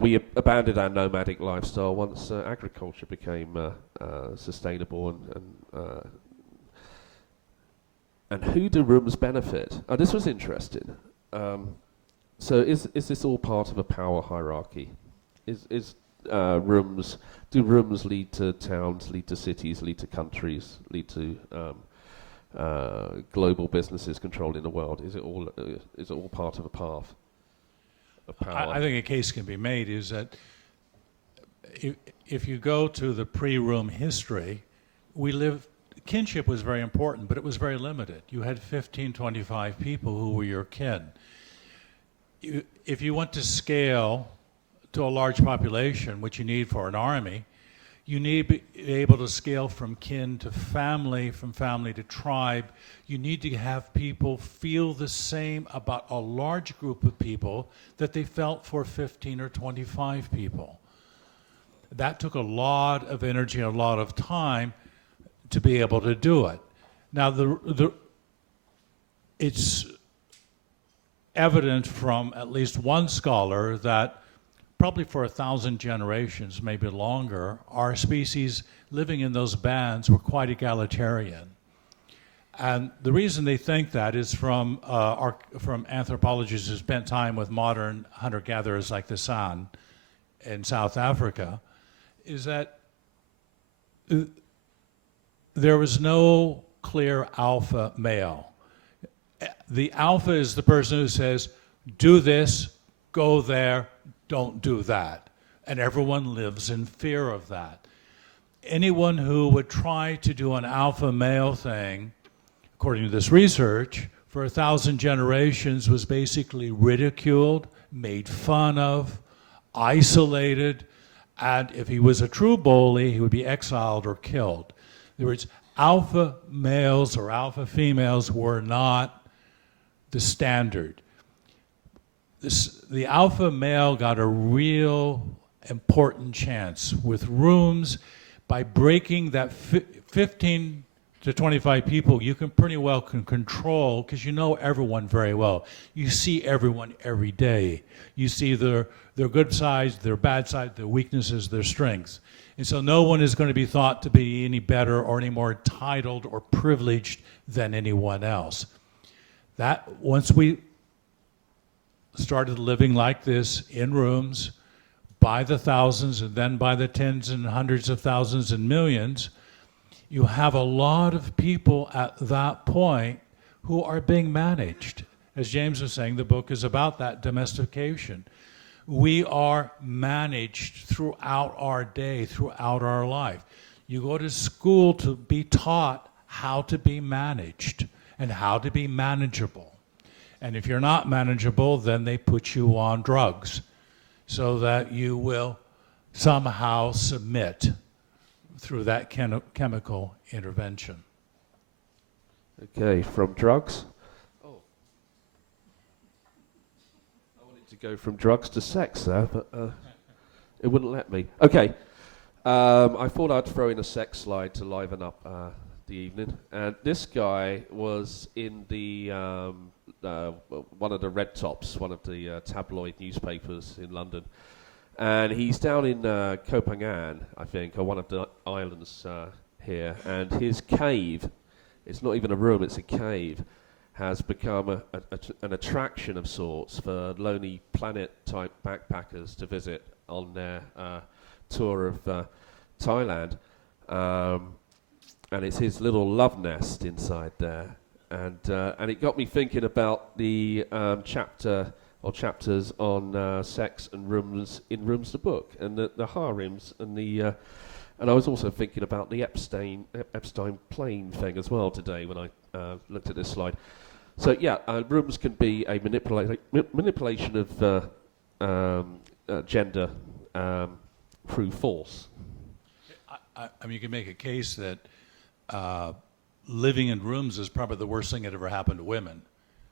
We abandoned our nomadic lifestyle once agriculture became sustainable, and who do rooms benefit? This was interesting. So is this all part of a power hierarchy? Do rooms lead to towns, lead to cities, lead to countries, lead to global businesses controlling the world? Is it all part of a path of power? I think a case can be made is that if you go to the pre-room history, kinship was very important, but it was very limited. You had 15, 25 people who were your kin. If you want to scale to a large population, which you need for an army, You need to be able to scale from kin to family, from family to tribe. You need to have people feel the same about a large group of people that they felt for 15 or 25 people. That took a lot of energy, a lot of time to be able to do it. Now, it's evident from at least one scholar that probably for 1,000 generations, maybe longer, our species living in those bands were quite egalitarian. And the reason they think that is from anthropologists who spent time with modern hunter-gatherers like the San in South Africa, is that there was no clear alpha male. The alpha is the person who says, do this, go there, don't do that. And everyone lives in fear of that. Anyone who would try to do an alpha male thing, according to this research, for 1,000 generations was basically ridiculed, made fun of, isolated, and if he was a true bully, he would be exiled or killed. In other words, alpha males or alpha females were not the standard. The alpha male got a real important chance with rooms. By breaking that 15 to 25 people, you can pretty well control, because you know everyone very well. You see everyone every day. You see their good sides, their bad sides, their weaknesses, their strengths. And so no one is going to be thought to be any better or any more entitled or privileged than anyone else. That, once we started living like this in rooms by the thousands and then by the tens and hundreds of thousands and millions, you have a lot of people at that point who are being managed. As James was saying, the book is about that domestication. We are managed throughout our day, throughout our life. You go to school to be taught how to be managed and how to be manageable. And if you're not manageable, then they put you on drugs so that you will somehow submit through that chemical intervention. Okay, from drugs. Oh. I wanted to go from drugs to sex there, but it wouldn't let me. Okay, I thought I'd throw in a sex slide to liven up the evening. And this guy was in the one of the red tops, one of the tabloid newspapers in London. And he's down in Koh Phangan, I think, or one of the islands here. And his cave, it's not even a room, it's a cave, has become an attraction of sorts for Lonely Planet-type backpackers to visit on their tour of Thailand. And it's his little love nest inside there. And it got me thinking about the chapters on sex and rooms in Rooms the book, and the harems, and and I was also thinking about the Epstein plane thing as well today when I looked at this slide. So yeah, rooms can be a manipulation of gender through force. I mean, you can make a case that living in rooms is probably the worst thing that ever happened to women.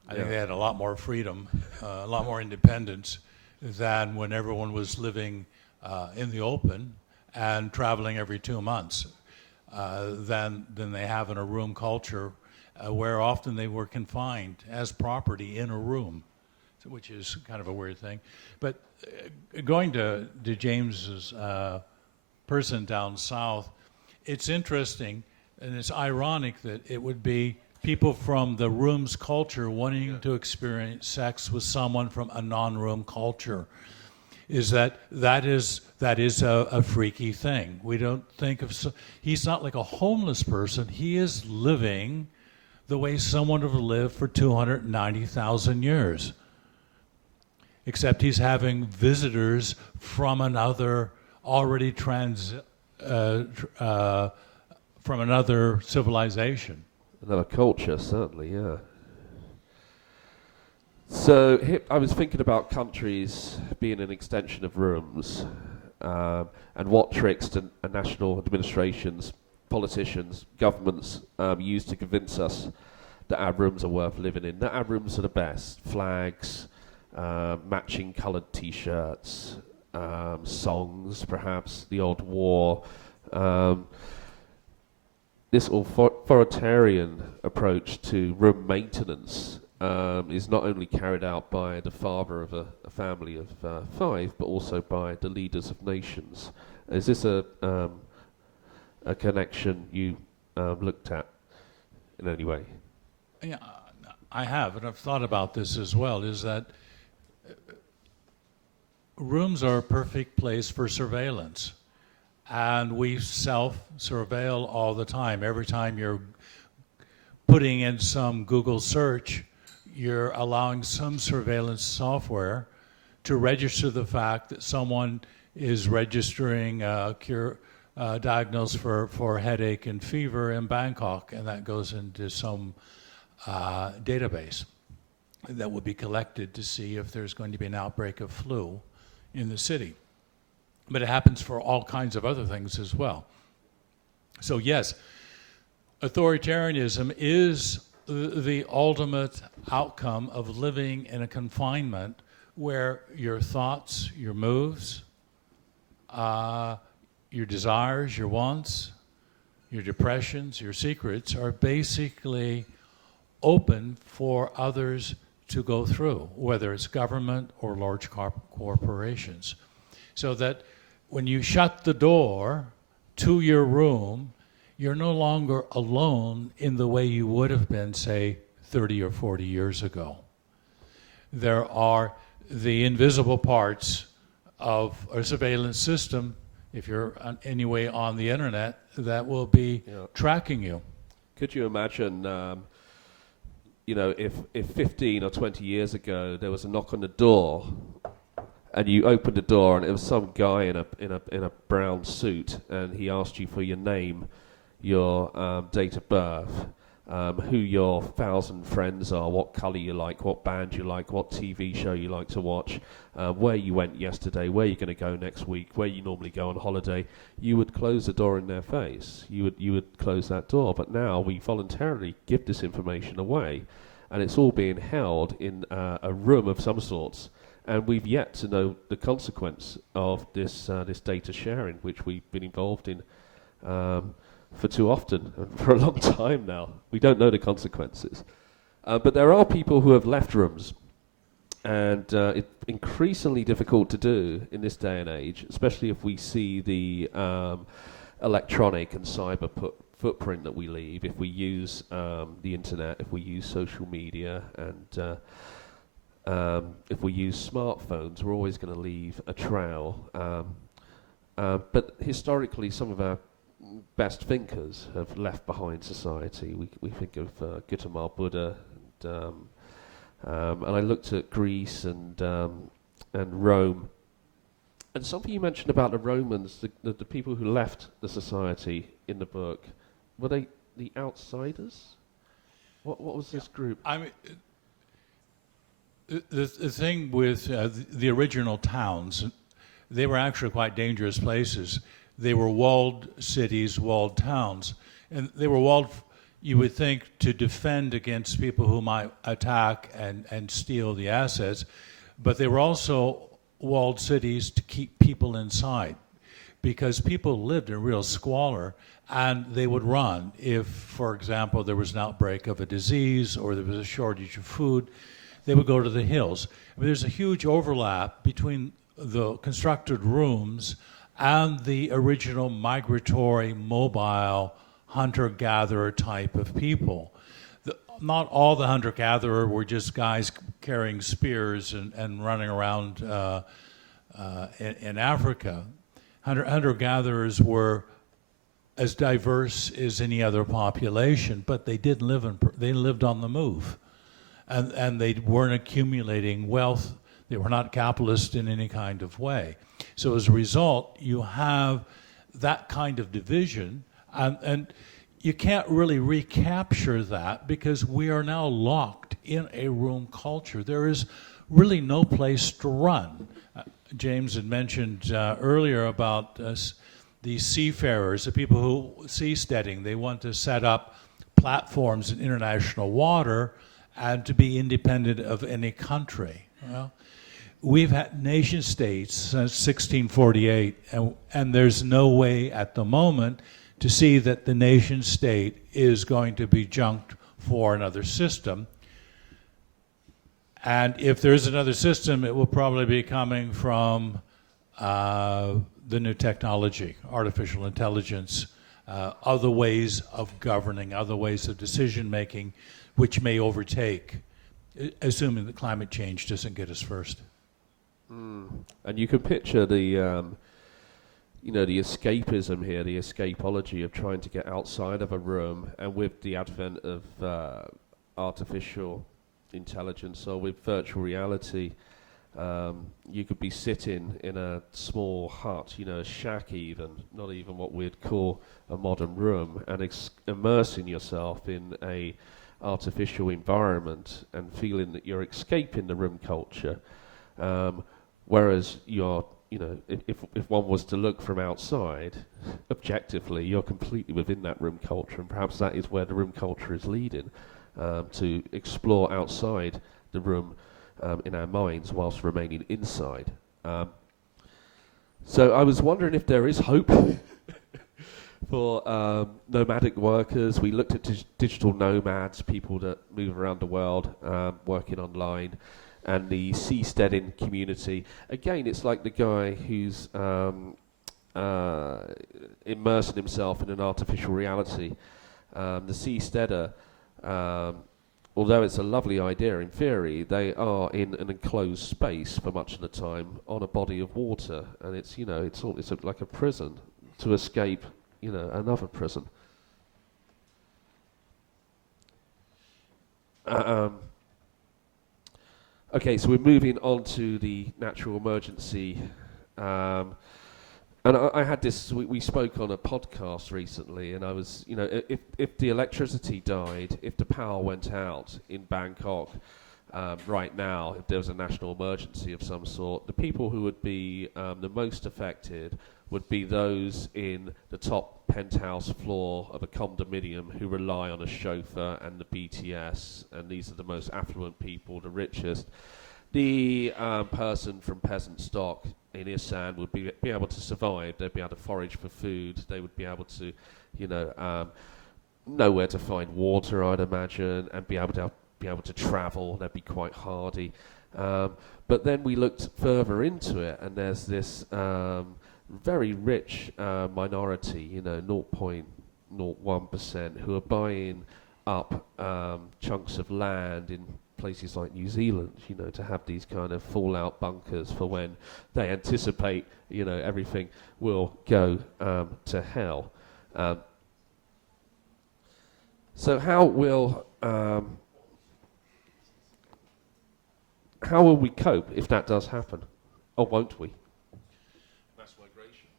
I think they had a lot more freedom, a lot more independence than when everyone was living in the open and traveling every 2 months than they have in a room culture where often they were confined as property in a room, which is kind of a weird thing. But going to James's person down south, it's interesting and it's ironic that it would be people from the rooms culture wanting to experience sex with someone from a non-room culture. Is that is a freaky thing. We don't think of, he's not like a homeless person. He is living the way someone would live for 290,000 years. Except he's having visitors from another already from another civilization. Another culture, certainly, yeah. So I was thinking about countries being an extension of rooms, and what tricks national administrations, politicians, governments use to convince us that our rooms are worth living in, that our rooms are the best. Flags, matching coloured T-shirts, songs, perhaps, the odd war. This authoritarian approach to room maintenance is not only carried out by the father of a family of 5, but also by the leaders of nations. Is this a connection you looked at in any way? Yeah, I have, and I've thought about this as well, is that rooms are a perfect place for surveillance. And we self-surveil all the time. Every time you're putting in some Google search, you're allowing some surveillance software to register the fact that someone is registering diagnosed for headache and fever in Bangkok, and that goes into some database that will be collected to see if there's going to be an outbreak of flu in the city. But it happens for all kinds of other things as well. So yes, authoritarianism is the ultimate outcome of living in a confinement where your thoughts, your moves, your desires, your wants, your depressions, your secrets are basically open for others to go through, whether it's government or large corporations. So that when you shut the door to your room, you're no longer alone in the way you would have been, say, 30 or 40 years ago. There are the invisible parts of a surveillance system, if you're any way on the internet, that will be tracking you. Could you imagine, if 15 or 20 years ago there was a knock on the door, and you opened the door and it was some guy in a brown suit, and he asked you for your name, your date of birth, who your 1,000 friends are, what colour you like, what band you like, what TV show you like to watch, where you went yesterday, where you're going to go next week, where you normally go on holiday, you would close the door in their face. You would close that door. But now we voluntarily give this information away, and it's all being held in a room of some sorts. And we've yet to know the consequence of this data sharing, which we've been involved in for too often, for a long time now. We don't know the consequences. But there are people who have left rooms, and it's increasingly difficult to do in this day and age, especially if we see the electronic and cyber footprint that we leave, if we use the internet, if we use social media, and if we use smartphones, we're always going to leave a trail. But historically, some of our best thinkers have left behind society. We think of Gautama Buddha, and I looked at Greece and Rome. And something you mentioned about the Romans, the people who left the society in the book, were they the outsiders? What was this group? I mean, the thing with the original towns, they were actually quite dangerous places. They were walled cities, walled towns. And they were walled, you would think, to defend against people who might attack and steal the assets. But they were also walled cities to keep people inside, because people lived in real squalor, and they would run if, for example, there was an outbreak of a disease or there was a shortage of food. They would go to the hills. I mean, there's a huge overlap between the constructed rooms and the original migratory, mobile, hunter-gatherer type of people. Not all the hunter-gatherer were just guys carrying spears and running around in Africa. Hunter-gatherers were as diverse as any other population, but they didn't live they lived on the move. And they weren't accumulating wealth. They were not capitalist in any kind of way. So as a result, you have that kind of division, and you can't really recapture that because we are now locked in a room culture. There is really no place to run. James had mentioned earlier about the seafarers, the people who seasteading. They want to set up platforms in international water and to be independent of any country. Well, we've had nation states since 1648, and there's no way at the moment to see that the nation state is going to be junked for another system. And if there's another system, it will probably be coming from the new technology, artificial intelligence, other ways of governing, other ways of decision making, which may overtake, assuming that climate change doesn't get us first. And you can picture the the escapism here, the escapology of trying to get outside of a room, and with the advent of artificial intelligence or with virtual reality, you could be sitting in a small hut, a shack even, not even what we'd call a modern room, and immersing yourself in a artificial environment and feeling that you're escaping the room culture, whereas you're if one was to look from outside, objectively, you're completely within that room culture, and perhaps that is where the room culture is leading, to explore outside the room in our minds whilst remaining inside. So I was wondering if there is hope for nomadic workers. We looked at digital nomads, people that move around the world, working online, and the seasteading community. Again, it's like the guy who's immersing himself in an artificial reality. The seasteader, although it's a lovely idea in theory, they are in an enclosed space for much of the time on a body of water, and it's like a prison to escape another prison. Okay, so we're moving on to the natural emergency. And I had this, we spoke on a podcast recently, and I was, if the electricity died, if the power went out in Bangkok right now, if there was a national emergency of some sort, the people who would be the most affected would be those in the top penthouse floor of a condominium who rely on a chauffeur and the BTS, and these are the most affluent people, the richest. The person from peasant stock in Isan would be able to survive. They'd be able to forage for food. They would be able to, know where to find water, I'd imagine, and be able to travel. They'd be quite hardy. But then we looked further into it, and there's this very rich minority, 0.01%, who are buying up chunks of land in places like New Zealand, to have these kind of fallout bunkers for when they anticipate, everything will go to hell. So how will we cope if that does happen, or won't we? Mass migration.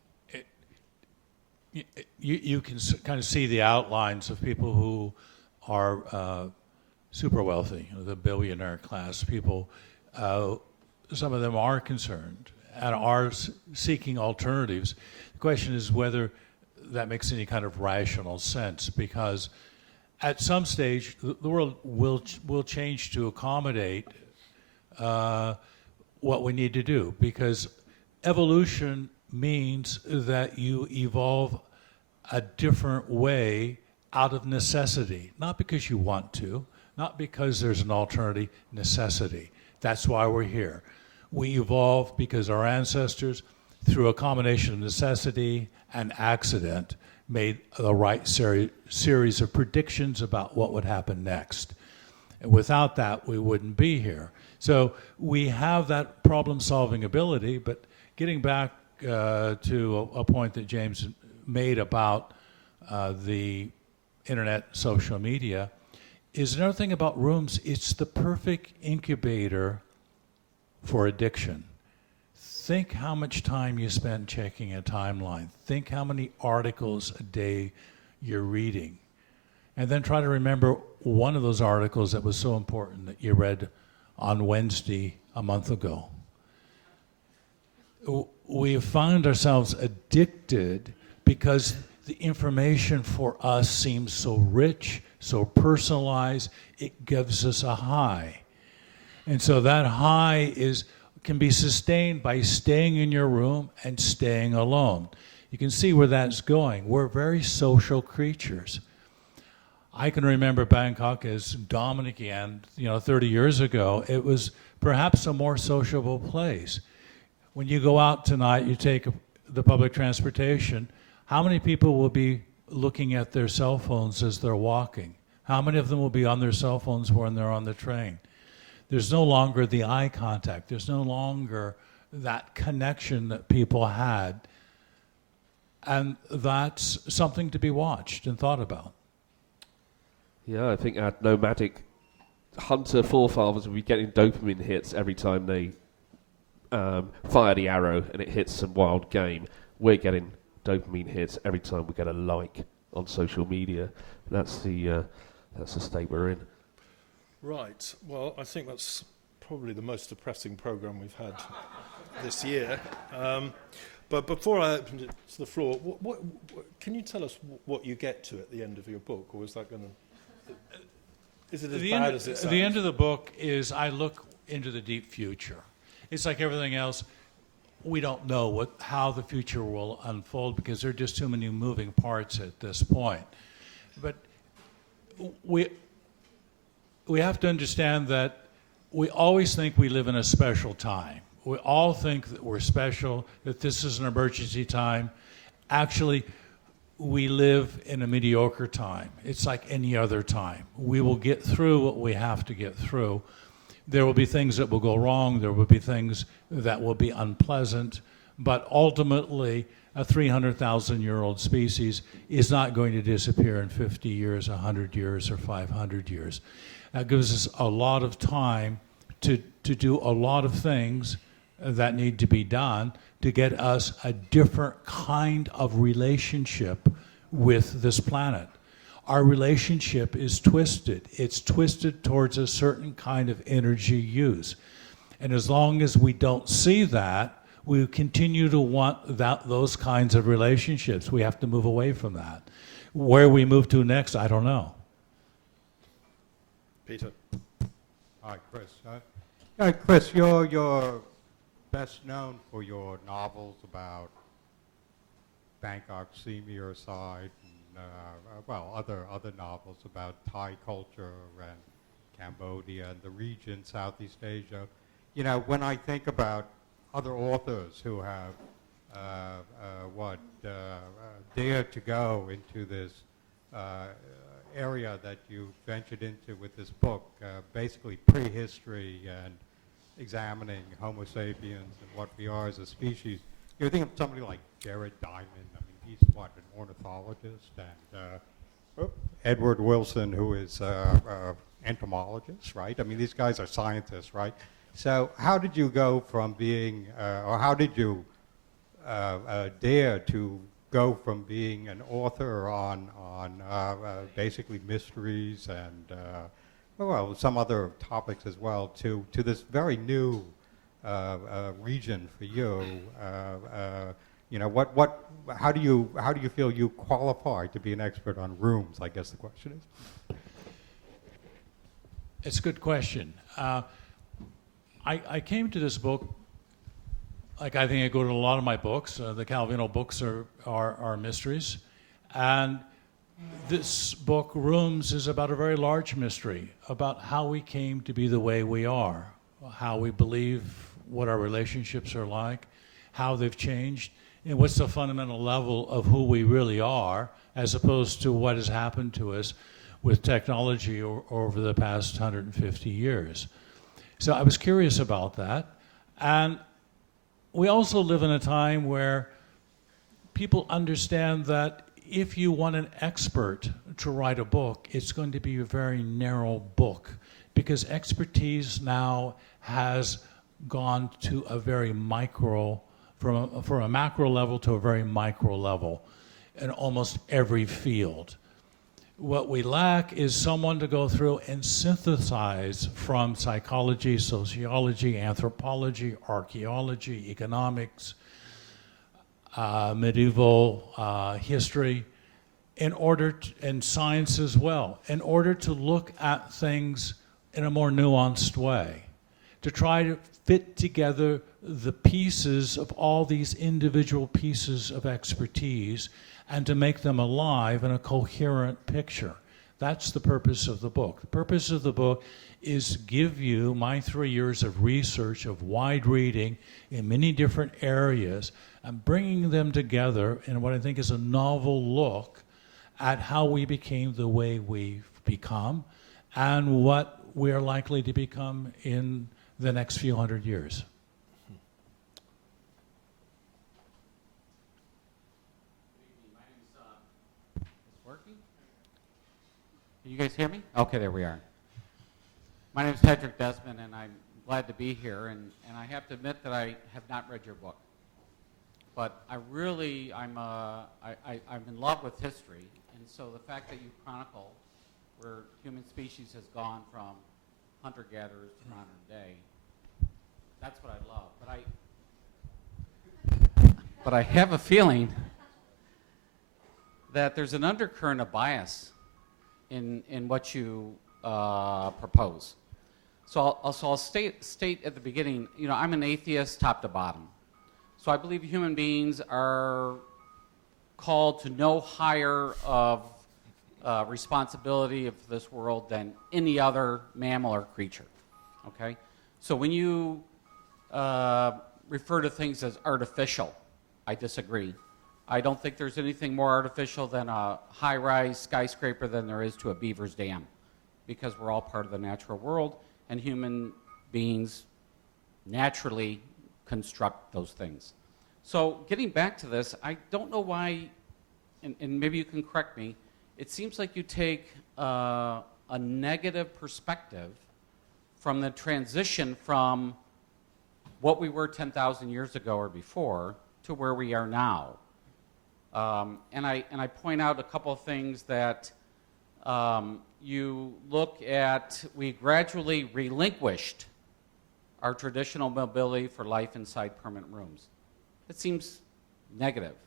You can kind of see the outlines of people who are super wealthy, the billionaire class people. Some of them are concerned and are seeking alternatives. The question is whether that makes any kind of rational sense, because at some stage the world will change to accommodate what we need to do, because evolution means that you evolve a different way out of necessity, not because you want to, not because there's an alternative, necessity. That's why we're here. We evolved because our ancestors, through a combination of necessity and accident, made the right series of predictions about what would happen next. And without that, we wouldn't be here. So we have that problem-solving ability, but getting back to a point that James made about the internet, social media, is another thing about rooms. It's the perfect incubator for addiction. Think how much time you spend checking a timeline. Think how many articles a day you're reading. And then try to remember one of those articles that was so important that you read on Wednesday a month ago. we have found ourselves addicted because the information for us seems so rich, so personalized, it gives us a high. And so that high can be sustained by staying in your room and staying alone. You can see where that's going. We're very social creatures. I can remember Bangkok as Dominic and 30 years ago. It was perhaps a more sociable place. When you go out tonight, you take the public transportation, how many people will be looking at their cell phones as they're walking? How many of them will be on their cell phones when they're on the train? There's no longer the eye contact. There's no longer that connection that people had. And that's something to be watched and thought about. Yeah, I think our nomadic hunter forefathers would be getting dopamine hits every time they fire the arrow and it hits some wild game. We're getting dopamine hits every time we get a like on social media. That's the state we're in. Right. Well, I think that's probably the most depressing program we've had this year. But before I open it to the floor, what can you tell us what you get to at the end of your book, or is that going to? Is it as bad as it sounds? The end of the book is I look into the deep future. It's like everything else. We don't know how the future will unfold because there are just too many moving parts at this point. But we have to understand that we always think we live in a special time. We all think that we're special, that this is an emergency time. Actually, we live in a mediocre time. It's like any other time. We will get through what we have to get through. There will be things that will go wrong. There will be things that will be unpleasant. But ultimately, a 300,000-year-old species is not going to disappear in 50 years, 100 years, or 500 years. That gives us a lot of time to do a lot of things that need to be done to get us a different kind of relationship with this planet. Our relationship is twisted. It's twisted towards a certain kind of energy use. And as long as we don't see that, we continue to want those kinds of relationships. We have to move away from that. Where we move to next, I don't know. Peter. Hi, Chris. Chris, you're best known for your novels about Bangkok, Seymour side, and other novels about Thai culture and Cambodia and the region, Southeast Asia. When I think about other authors who have dared to go into this area that you ventured into with this book, basically prehistory and examining Homo sapiens and what we are as a species. You think of somebody like Jared Diamond. I mean, he's an ornithologist, and Edward Wilson, who is entomologist, right? I mean, these guys are scientists, right? So how did you go from being, or how did you dare to go from being an author on basically mysteries and some other topics as well to this very new region for you? How do you feel you qualify to be an expert on rooms? I guess the question is. It's a good question. I came to this book, like I think I go to a lot of my books. The Calvino books are mysteries. And this book, Rooms, is about a very large mystery, about how we came to be the way we are, how we believe, what our relationships are like, how they've changed, and what's the fundamental level of who we really are, as opposed to what has happened to us with technology over the past 150 years. So I was curious about that. And we also live in a time where people understand that if you want an expert to write a book, it's going to be a very narrow book, because expertise now has gone to a very micro, from a macro level to a very micro level in almost every field. What we lack is someone to go through and synthesize from psychology, sociology, anthropology, archaeology, economics, medieval history, in order to, and science as well, in order to look at things in a more nuanced way, to try to fit together the pieces of all these individual pieces of expertise and to make them alive in a coherent picture. That's the purpose of the book. The purpose of the book is give you my 3 years of research, of wide reading in many different areas, and bringing them together in what I think is a novel look at how we became the way we've become and what we're likely to become in the next few hundred years. Can you guys hear me? Okay, there we are. My name is Patrick Desmond, and I'm glad to be here. And I have to admit that I have not read your book, but I'm in love with history, and so the fact that you chronicle where human species has gone from hunter-gatherers to modern day, that's what I love. But I have a feeling that there's an undercurrent of bias in what you propose. So I'll state at the beginning, you know, I'm an atheist top to bottom. So I believe human beings are called to no higher of responsibility of this world than any other mammal or creature, okay? So when you refer to things as artificial, I disagree. I don't think there's anything more artificial than a high-rise skyscraper than there is to a beaver's dam, because we're all part of the natural world, and human beings naturally construct those things. So getting back to this, I don't know why, and maybe you can correct me, it seems like you take a negative perspective from the transition from what we were 10,000 years ago or before to where we are now. And I point out a couple of things that you look at. We gradually relinquished our traditional mobility for life inside permanent rooms. It seems negative.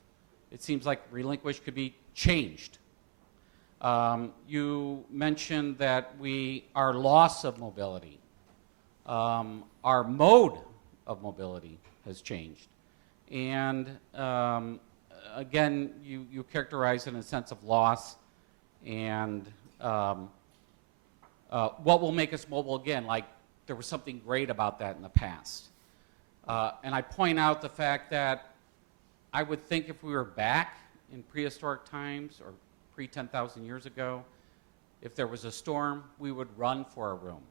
It seems like relinquished could be changed. You mentioned that our loss of mobility, our mode of mobility has changed. And again, you characterize it in a sense of loss and what will make us mobile again, like there was something great about that in the past. And I point out the fact that I would think if we were back in prehistoric times or pre-10,000 years ago, if there was a storm, we would run for a room.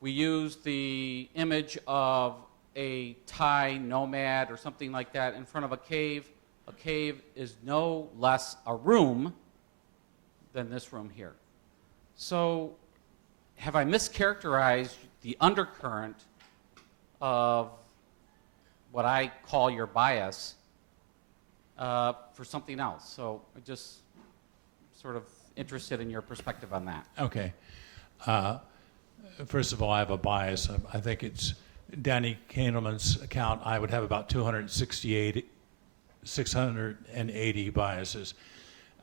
We used the image of a Thai nomad or something like that in front of a cave. A cave is no less a room than this room here. So have I mischaracterized the undercurrent of what I call your bias for something else? So I'm just sort of interested in your perspective on that. Okay. First of all, I have a bias. I think it's Danny Kahneman's account. I would have about 680 biases.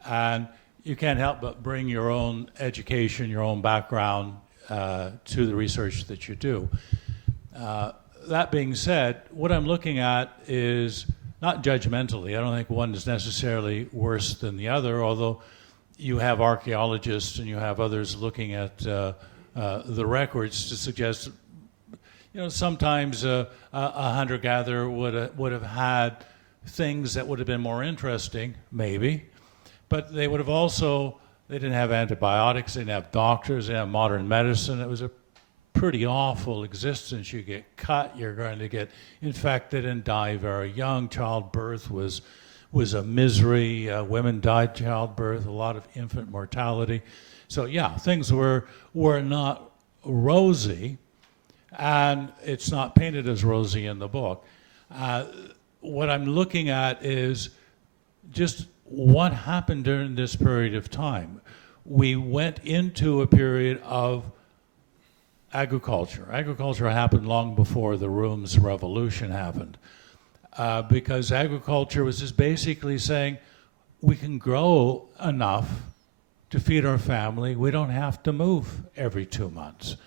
And you can't help but bring your own education, your own background to the research that you do. That being said, what I'm looking at is not judgmentally. I don't think one is necessarily worse than the other, although you have archaeologists and you have others looking at the records to suggest, you know, sometimes a hunter-gatherer would have had things that would have been more interesting, maybe, but they would have also, they didn't have antibiotics, they didn't have doctors, they didn't have modern medicine. It was a pretty awful existence. You get cut, you're going to get infected and die very young. Childbirth was a misery. Women died childbirth, a lot of infant mortality. So yeah, things were not rosy, and it's not painted as rosy in the book. What I'm looking at is just what happened during this period of time. we went into a period of agriculture. Agriculture happened long before the rooms revolution happened, because agriculture was just basically saying, we can grow enough to feed our family. We don't have to move every 2 months.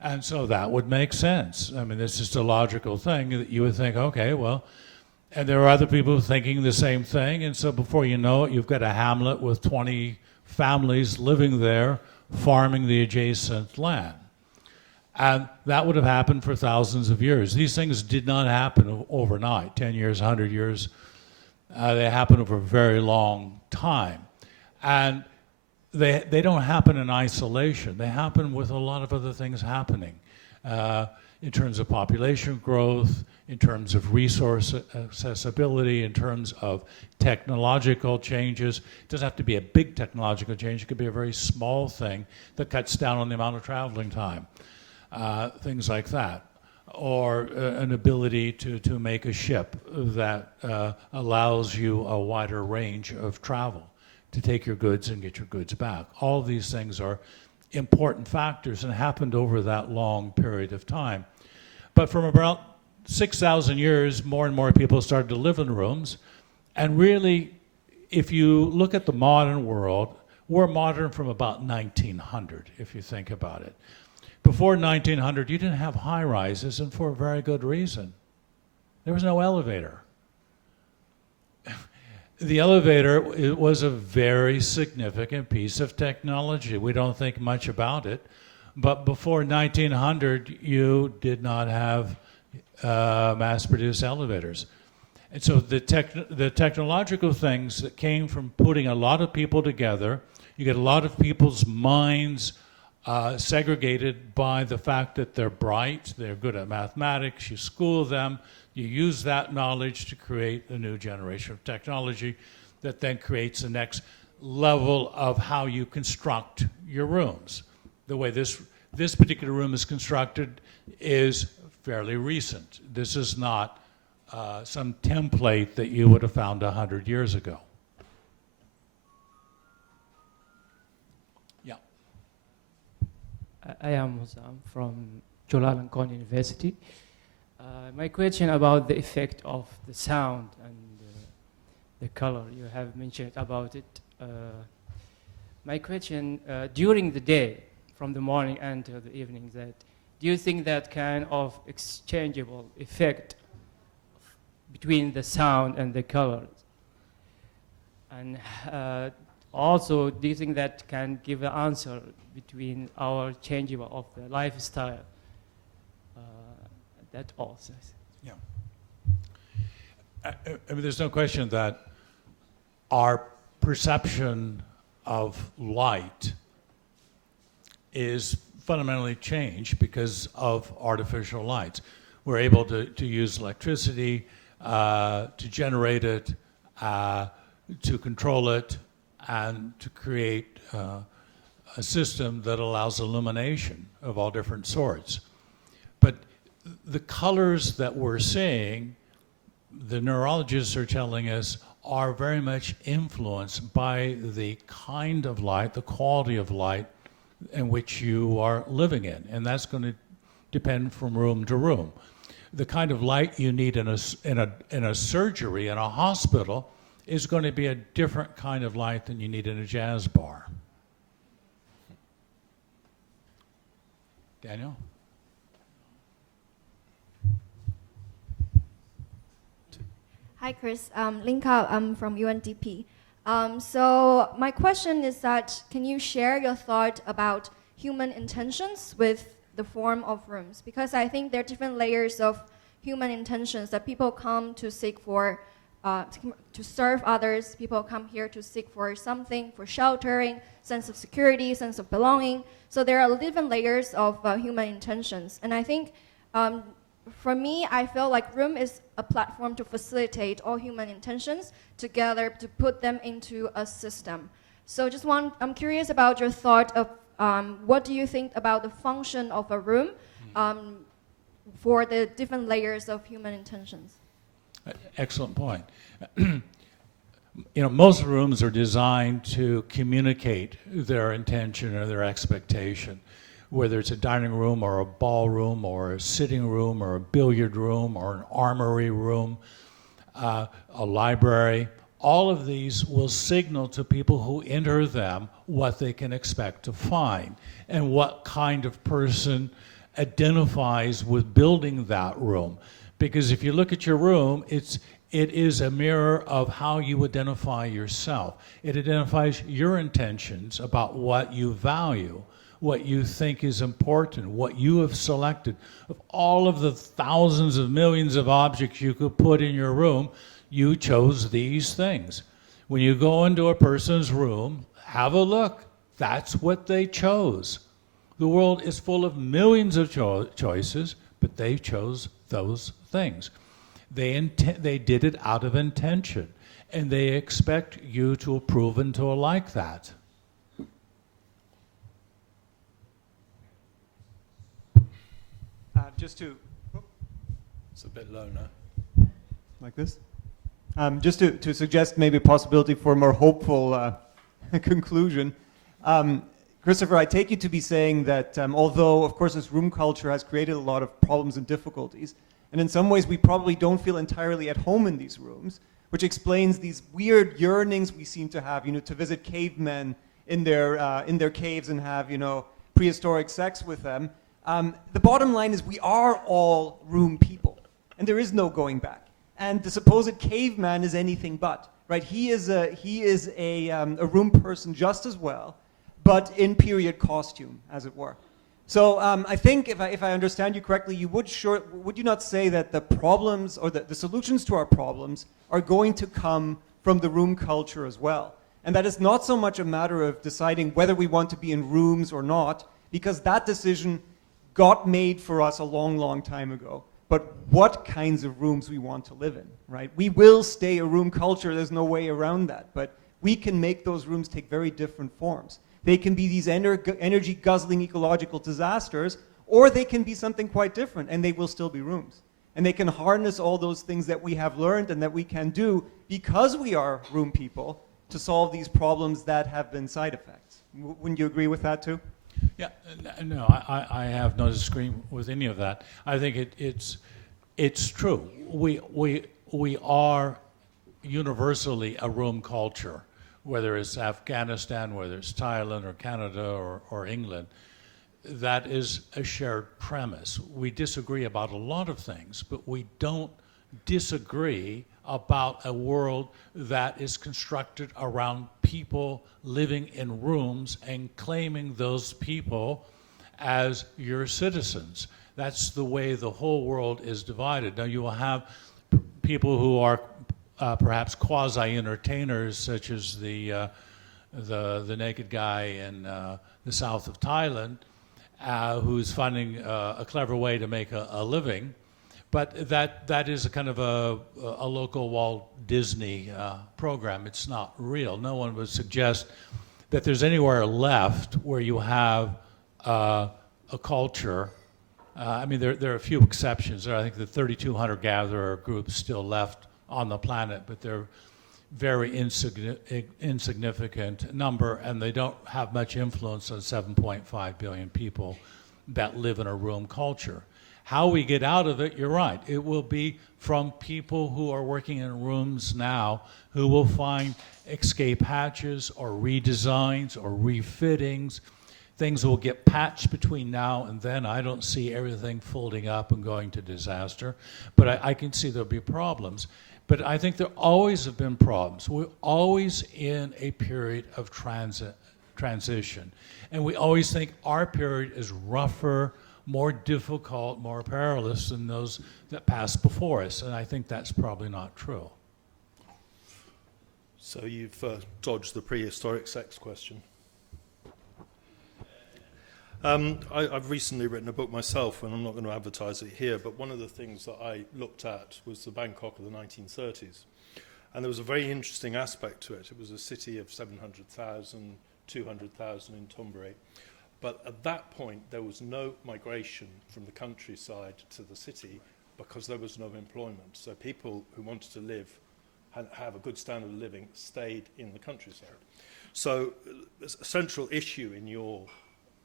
And so that would make sense. I mean, this is a logical thing that you would think, okay, well, and there are other people thinking the same thing. And so before you know it, you've got a hamlet with 20 families living there, farming the adjacent land. And that would have happened for thousands of years. These things did not happen overnight, 10 years, 100 years. They happen over a very long time. And they don't happen in isolation. They happen with a lot of other things happening in terms of population growth, in terms of resource accessibility, in terms of technological changes. It doesn't have to be a big technological change. It could be a very small thing that cuts down on the amount of traveling time, things like that. Or an ability to make a ship that allows you a wider range of travel to take your goods and get your goods back. All of these things are important factors and happened over that long period of time. But from about 6,000 years, more and more people started to live in rooms. And really, if you look at the modern world, we're modern from about 1900, if you think about it. Before 1900, you didn't have high-rises, and for a very good reason. There was no elevator. The elevator, it was a very significant piece of technology. We don't think much about it, but before 1900, you did not have mass-produced elevators. And so the technological things that came from putting a lot of people together, you get a lot of people's minds segregated by the fact that they're bright, they're good at mathematics, you school them, you use that knowledge to create a new generation of technology that then creates the next level of how you construct your rooms. The way this particular room is constructed is fairly recent. This is not some template that you would have found 100 years ago. Yeah. I am Musam from Chulalongkorn University. My question about the effect of the sound and the color, you have mentioned about it. My question, during the day, from the morning until the evening, that do you think that kind of exchangeable effect between the sound and the colors? And also, do you think that can give an answer between our changeable of the lifestyle? That also. Yeah. I mean, there's no question that our perception of light is fundamentally changed because of artificial lights. We're able to use electricity to generate it, to control it, and to create a system that allows illumination of all different sorts. But the colors that we're seeing, the neurologists are telling us, are very much influenced by the kind of light, the quality of light in which you are living in. And that's going to depend from room to room. The kind of light you need in a surgery, in a hospital, is going to be a different kind of light than you need in a jazz bar. Daniel? Hi, Chris. Linka, I'm from UNDP. So my question is that, can you share your thought about human intentions with the form of rooms? Because I think there are different layers of human intentions that people come to seek for, to serve others. People come here to seek for something, for sheltering, sense of security, sense of belonging. So there are different layers of human intentions. And I think for me, I feel like room is a platform to facilitate all human intentions together, to put them into a system. So I'm curious about your thought of what do you think about the function of a room for the different layers of human intentions? Excellent point. most rooms are designed to communicate their intention or their expectation, whether it's a dining room or a ballroom or a sitting room or a billiard room or an armory room, a library. All of these will signal to people who enter them what they can expect to find and what kind of person identifies with building that room. Because if you look at your room, it is a mirror of how you identify yourself. It identifies your intentions about what you value, what you think is important, what you have selected. Of all of the thousands of millions of objects you could put in your room, you chose these things. When you go into a person's room, have a look. That's what they chose. The world is full of millions of choices, but they chose those things. They did it out of intention, and they expect you to approve and to like that. Just to, It's a bit low now. like this, just to suggest maybe a possibility for a more hopeful conclusion. Christopher, I take you to be saying that although, of course, this room culture has created a lot of problems and difficulties, and in some ways we probably don't feel entirely at home in these rooms, which explains these weird yearnings we seem to have, to visit cavemen in their caves and have, prehistoric sex with them. The bottom line is we are all room people, and there is no going back. And the supposed caveman is anything but, right? He is a room person just as well, but in period costume, as it were. So I think if I understand you correctly, would you not say that the problems or the solutions to our problems are going to come from the room culture as well? And that it's not so much a matter of deciding whether we want to be in rooms or not, because that decision got made for us a long, long time ago. But what kinds of rooms we want to live in, right? We will stay a room culture, there's no way around that, but we can make those rooms take very different forms. They can be these energy-guzzling ecological disasters, or they can be something quite different, and they will still be rooms. And they can harness all those things that we have learned and that we can do because we are room people to solve these problems that have been side effects. Wouldn't you agree with that too? Yeah, no, I have no disagreement with any of that. I think it's true. We are universally a room culture, whether it's Afghanistan, whether it's Thailand or Canada or England. That is a shared premise. We disagree about a lot of things, but we don't disagree about a world that is constructed around people living in rooms and claiming those people as your citizens. That's the way the whole world is divided. Now you will have people who are perhaps quasi-entertainers, such as the naked guy in the south of Thailand, who's finding a clever way to make a living. But that is a kind of a local Walt Disney program. It's not real. No one would suggest that there's anywhere left where you have a culture. I mean, there are a few exceptions. I think the 32 hunter-gatherer group is still left on the planet, but they're very insignificant number, and they don't have much influence on 7.5 billion people that live in a room culture. How we get out of it, you're right. It will be from people who are working in rooms now who will find escape hatches or redesigns or refittings. Things will get patched between now and then. I don't see everything folding up and going to disaster, but I can see there'll be problems. But I think there always have been problems. We're always in a period of transition. And we always think our period is rougher, more difficult, more perilous than those that passed before us. And I think that's probably not true. So you've dodged the prehistoric sex question. I've recently written a book myself, and I'm not going to advertise it here, but one of the things that I looked at was the Bangkok of the 1930s. And there was a very interesting aspect to it. It was a city of 700,000, 200,000 in Thonburi. But at that point, there was no migration from the countryside to the city because there was no employment. So people who wanted to live and have a good standard of living stayed in the countryside. So a central issue in your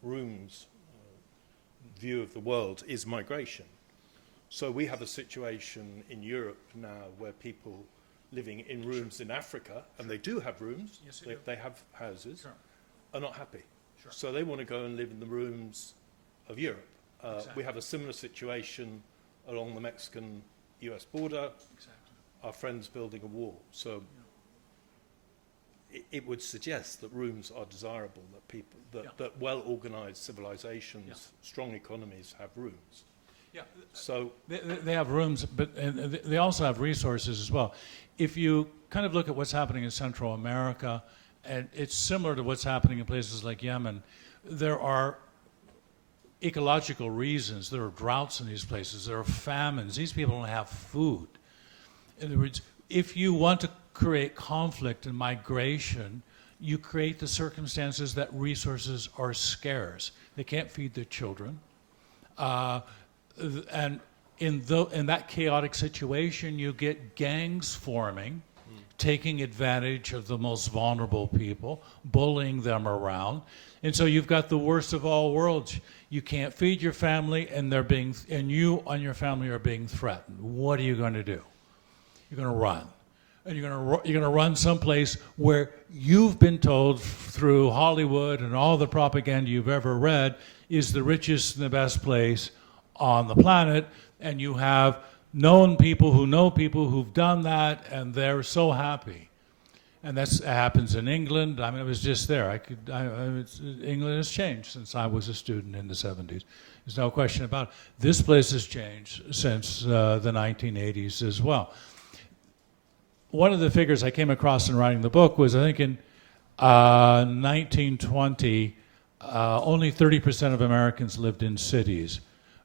room's view of the world is migration. So we have a situation in Europe now where people living in rooms in Africa, and they do have rooms, they have houses, are not happy. So they want to go and live in the rooms of Europe. We have a similar situation along the Mexican-US border. Our friends building a wall. So it would suggest that rooms are desirable, that people, that well-organized civilizations, strong economies have rooms. Yeah. So they have rooms, but they also have resources as well. If you kind of look at what's happening in Central America, and it's similar to what's happening in places like Yemen, there are ecological reasons. There are droughts in these places. There are famines. These people don't have food. In other words, if you want to create conflict and migration, you create the circumstances that resources are scarce. They can't feed their children. And in that chaotic situation, you get gangs forming, taking advantage of the most vulnerable people, bullying them around. And so you've got the worst of all worlds. You can't feed your family, and you and your family are being threatened. What are you going to do? You're going to run. And you're going to run someplace where you've been told through Hollywood and all the propaganda you've ever read is the richest and the best place on the planet, and you have known people who know people who've done that, and they're so happy. And that happens in England. I mean, I was just there. England has changed since I was a student in the 70s. There's no question about it. This place has changed since the 1980s as well. One of the figures I came across in writing the book was, I think in 1920, only 30% of Americans lived in cities.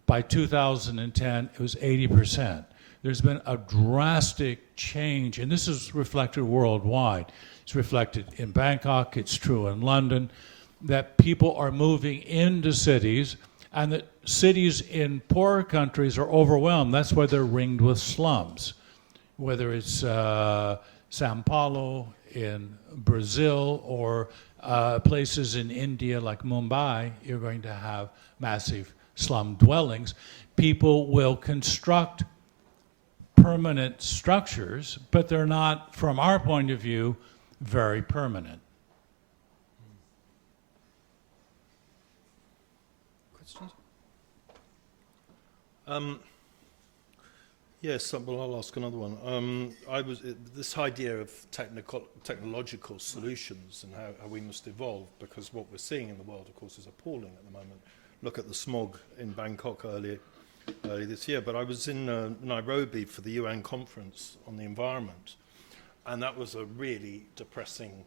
By 2010, it was 80%. There's been a drastic change, and this is reflected worldwide. It's reflected in Bangkok, it's true in London, that people are moving into cities, and that cities in poorer countries are overwhelmed. That's why they're ringed with slums. Whether it's Sao Paulo in Brazil or places in India like Mumbai, you're going to have massive slum dwellings. People will construct permanent structures, but they're not, from our point of view, very permanent. Questions? Yes, well, I'll ask another one. This idea of technological solutions and how we must evolve, because what we're seeing in the world, of course, is appalling at the moment. Look at the smog in Bangkok early this year. But I was in Nairobi for the UN conference on the environment, and that was a really depressing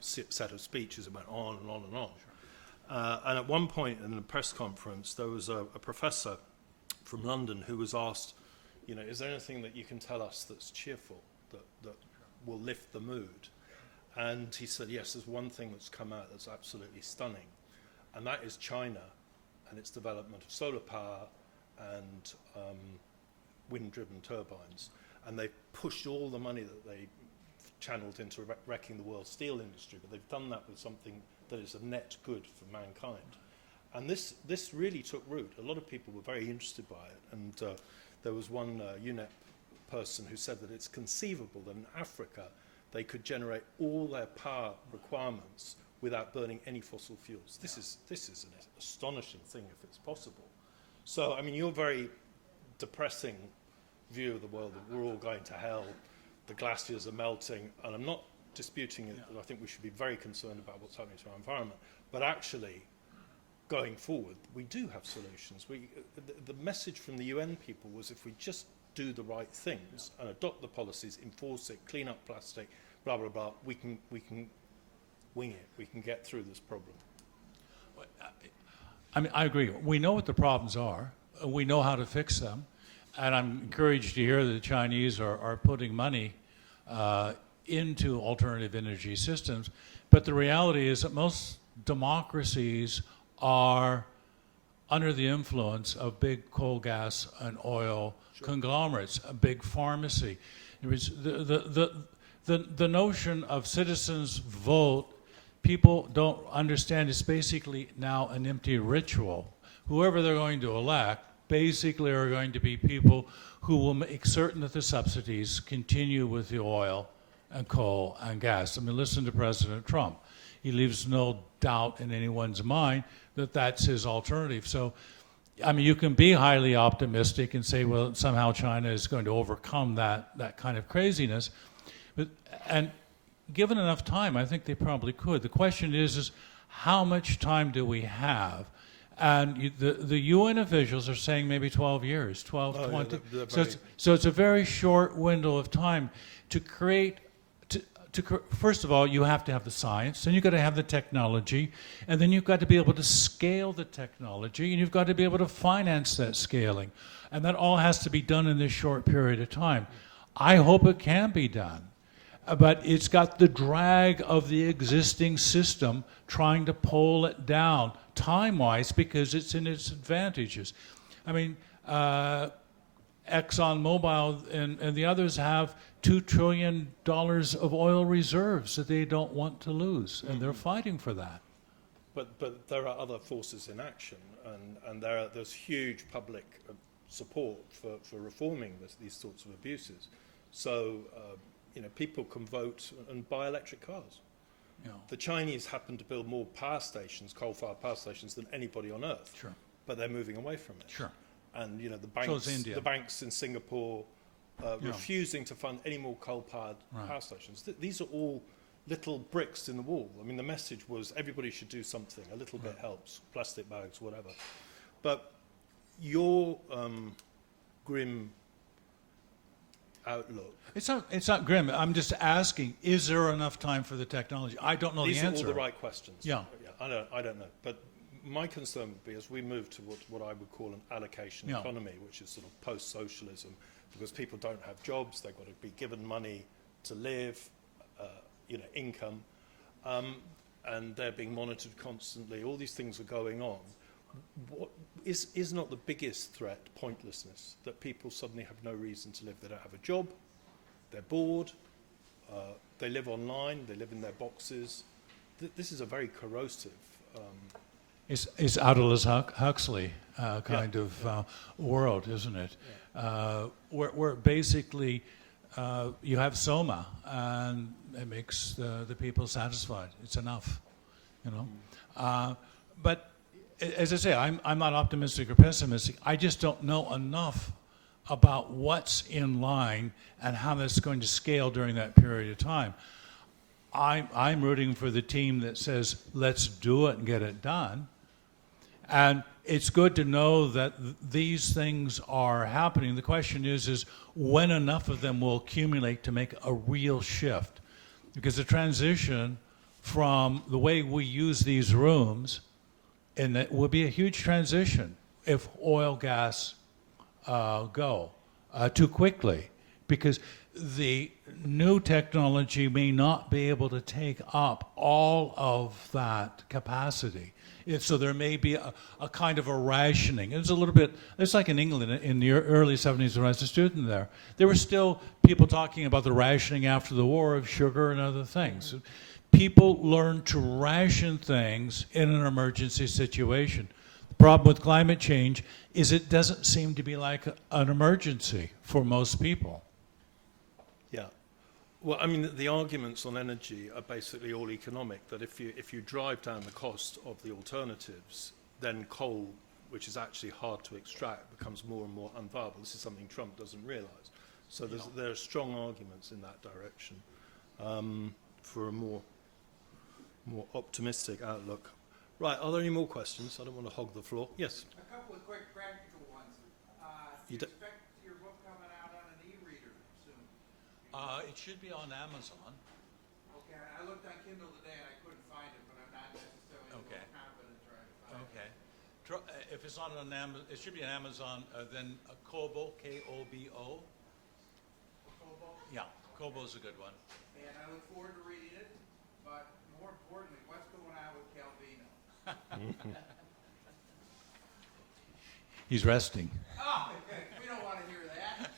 set of speeches. It went on and on and on. And at one point in the press conference, there was a professor from London who was asked, is there anything that you can tell us that's cheerful, that will lift the mood? And he said, yes, there's one thing that's come out that's absolutely stunning, and that is China and its development of solar power and wind-driven turbines. And they've pushed all the money that they channeled into wrecking the world steel industry, but they've done that with something that is a net good for mankind. And this really took root. A lot of people were very interested by it, and there was one UNEP person who said that it's conceivable that in Africa they could generate all their power requirements without burning any fossil fuels. This is an astonishing thing if it's possible. So, I mean, your very depressing view of the world that we're all going to hell, the glaciers are melting, and I'm not disputing it, that I think we should be very concerned about what's happening to our environment, but actually, going forward, we do have solutions. The message from the UN people was if we just do the right things and adopt the policies, enforce it, clean up plastic, blah, blah, blah, we can wing it. We can get through this problem. I mean, I agree. We know what the problems are. We know how to fix them. And I'm encouraged to hear that the Chinese are putting money into alternative energy systems. But the reality is that most democracies are under the influence of big coal, gas, and oil conglomerates, a big pharmacy. The notion of citizens vote, people don't understand, is basically now an empty ritual. Whoever they're going to elect basically are going to be people who will make certain that the subsidies continue with the oil and coal and gas. I mean, listen to President Trump. He leaves no doubt in anyone's mind that that's his alternative. So, I mean, you can be highly optimistic and say, well, somehow China is going to overcome that kind of craziness. And given enough time, I think they probably could. The question is how much time do we have? And the UN officials are saying maybe 12 years, 12, 20. Yeah, so it's a very short window of time to create. First of all, you have to have the science, then you've got to have the technology, and then you've got to be able to scale the technology, and you've got to be able to finance that scaling. And that all has to be done in this short period of time. I hope it can be done, but it's got the drag of the existing system trying to pull it down time-wise because it's in its advantages. I mean, ExxonMobil and the others have $2 trillion of oil reserves that they don't want to lose, and they're fighting for that. But there are other forces in action, and there's huge public support for reforming these sorts of abuses. So, people can vote and buy electric cars. Yeah. The Chinese happen to build more power stations, coal-fired power stations, than anybody on Earth. Sure. But they're moving away from it. Sure. And the banks in Singapore refusing to fund any more coal-powered power stations. These are all little bricks in the wall. I mean, the message was everybody should do something. A little bit helps. Plastic bags, whatever. But your grim outlook. It's not grim. I'm just asking, is there enough time for the technology? I don't know the answer. These are all the right questions. Yeah. I don't know. But my concern would be as we move to what I would call an allocation economy, which is sort of post-socialism, because people don't have jobs, they've got to be given money to live, income, and they're being monitored constantly. All these things are going on. What is not the biggest threat pointlessness, that people suddenly have no reason to live. They don't have a job, they're bored, they live online, they live in their boxes. This is a very corrosive It's Aldous Huxley kind of world, isn't it? Yeah. Where basically you have soma, and it makes the people satisfied. It's enough, But as I say, I'm not optimistic or pessimistic. I just don't know enough about what's in line and how that's going to scale during that period of time. I'm rooting for the team that says, let's do it and get it done. And it's good to know that these things are happening. The question is when enough of them will accumulate to make a real shift. Because the transition from the way we use these rooms, and it will be a huge transition if oil, gas go too quickly. Because the new technology may not be able to take up all of that capacity. So there may be a kind of a rationing. It's a little bit, it's like in England in the early 70s when I was a student there. There were still people talking about the rationing after the war of sugar and other things. People learn to ration things in an emergency situation. The problem with climate change is it doesn't seem to be like an emergency for most people. Yeah. Well, I mean, the arguments on energy are basically all economic, that if you drive down the cost of the alternatives, then coal, which is actually hard to extract, becomes more and more unviable. This is something Trump doesn't realize. So there are strong arguments in that direction for a more optimistic outlook. Right, are there any more questions? I don't want to hog the floor. Yes? A couple of quick practical ones. Do you expect your book coming out on an e-reader soon? It should be on Amazon. Okay, I looked on Kindle today and I couldn't find it, but I'm not necessarily confident trying to find it. If it's on Amazon, it should be on Amazon, then Kobo, K-O-B-O. Kobo? Yeah, Kobo's a good one. And I look forward to reading it, but more importantly, what's going on with Calvino? He's resting. Oh, okay. We don't want to hear that.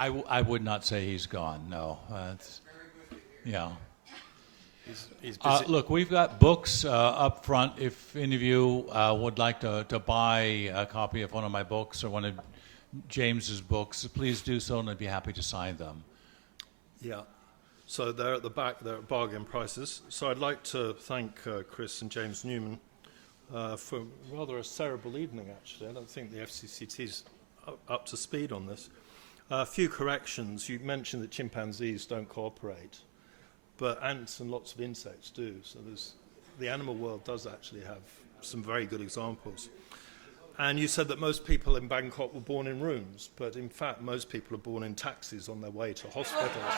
I would not say he's gone, no. Yeah. He's busy. Look, we've got books up front. If any of you would like to buy a copy of one of my books or one of James's books, please do so, and I'd be happy to sign them. Yeah. So they're at the back, they're at bargain prices. So I'd like to thank Chris and James Newman for rather a cerebral evening, actually. I don't think the FCCT's up to speed on this. A few corrections. You mentioned that chimpanzees don't cooperate, but ants and lots of insects do. So the animal world does actually have some very good examples. And you said that most people in Bangkok were born in rooms, but in fact most people are born in taxis on their way to hospitals.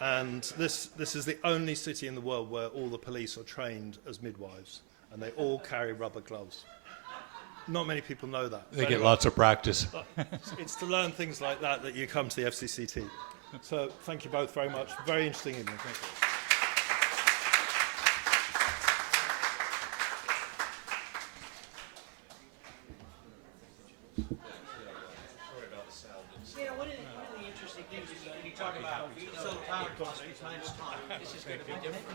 And this is the only city in the world where all the police are trained as midwives, and they all carry rubber gloves. Not many people know that. They get lots of practice. It's to learn things like that you come to the FCCT. So thank you both very much. Very interesting evening. Thank you. You know, one of the really interesting things is when you talk about so time, this is going to be different.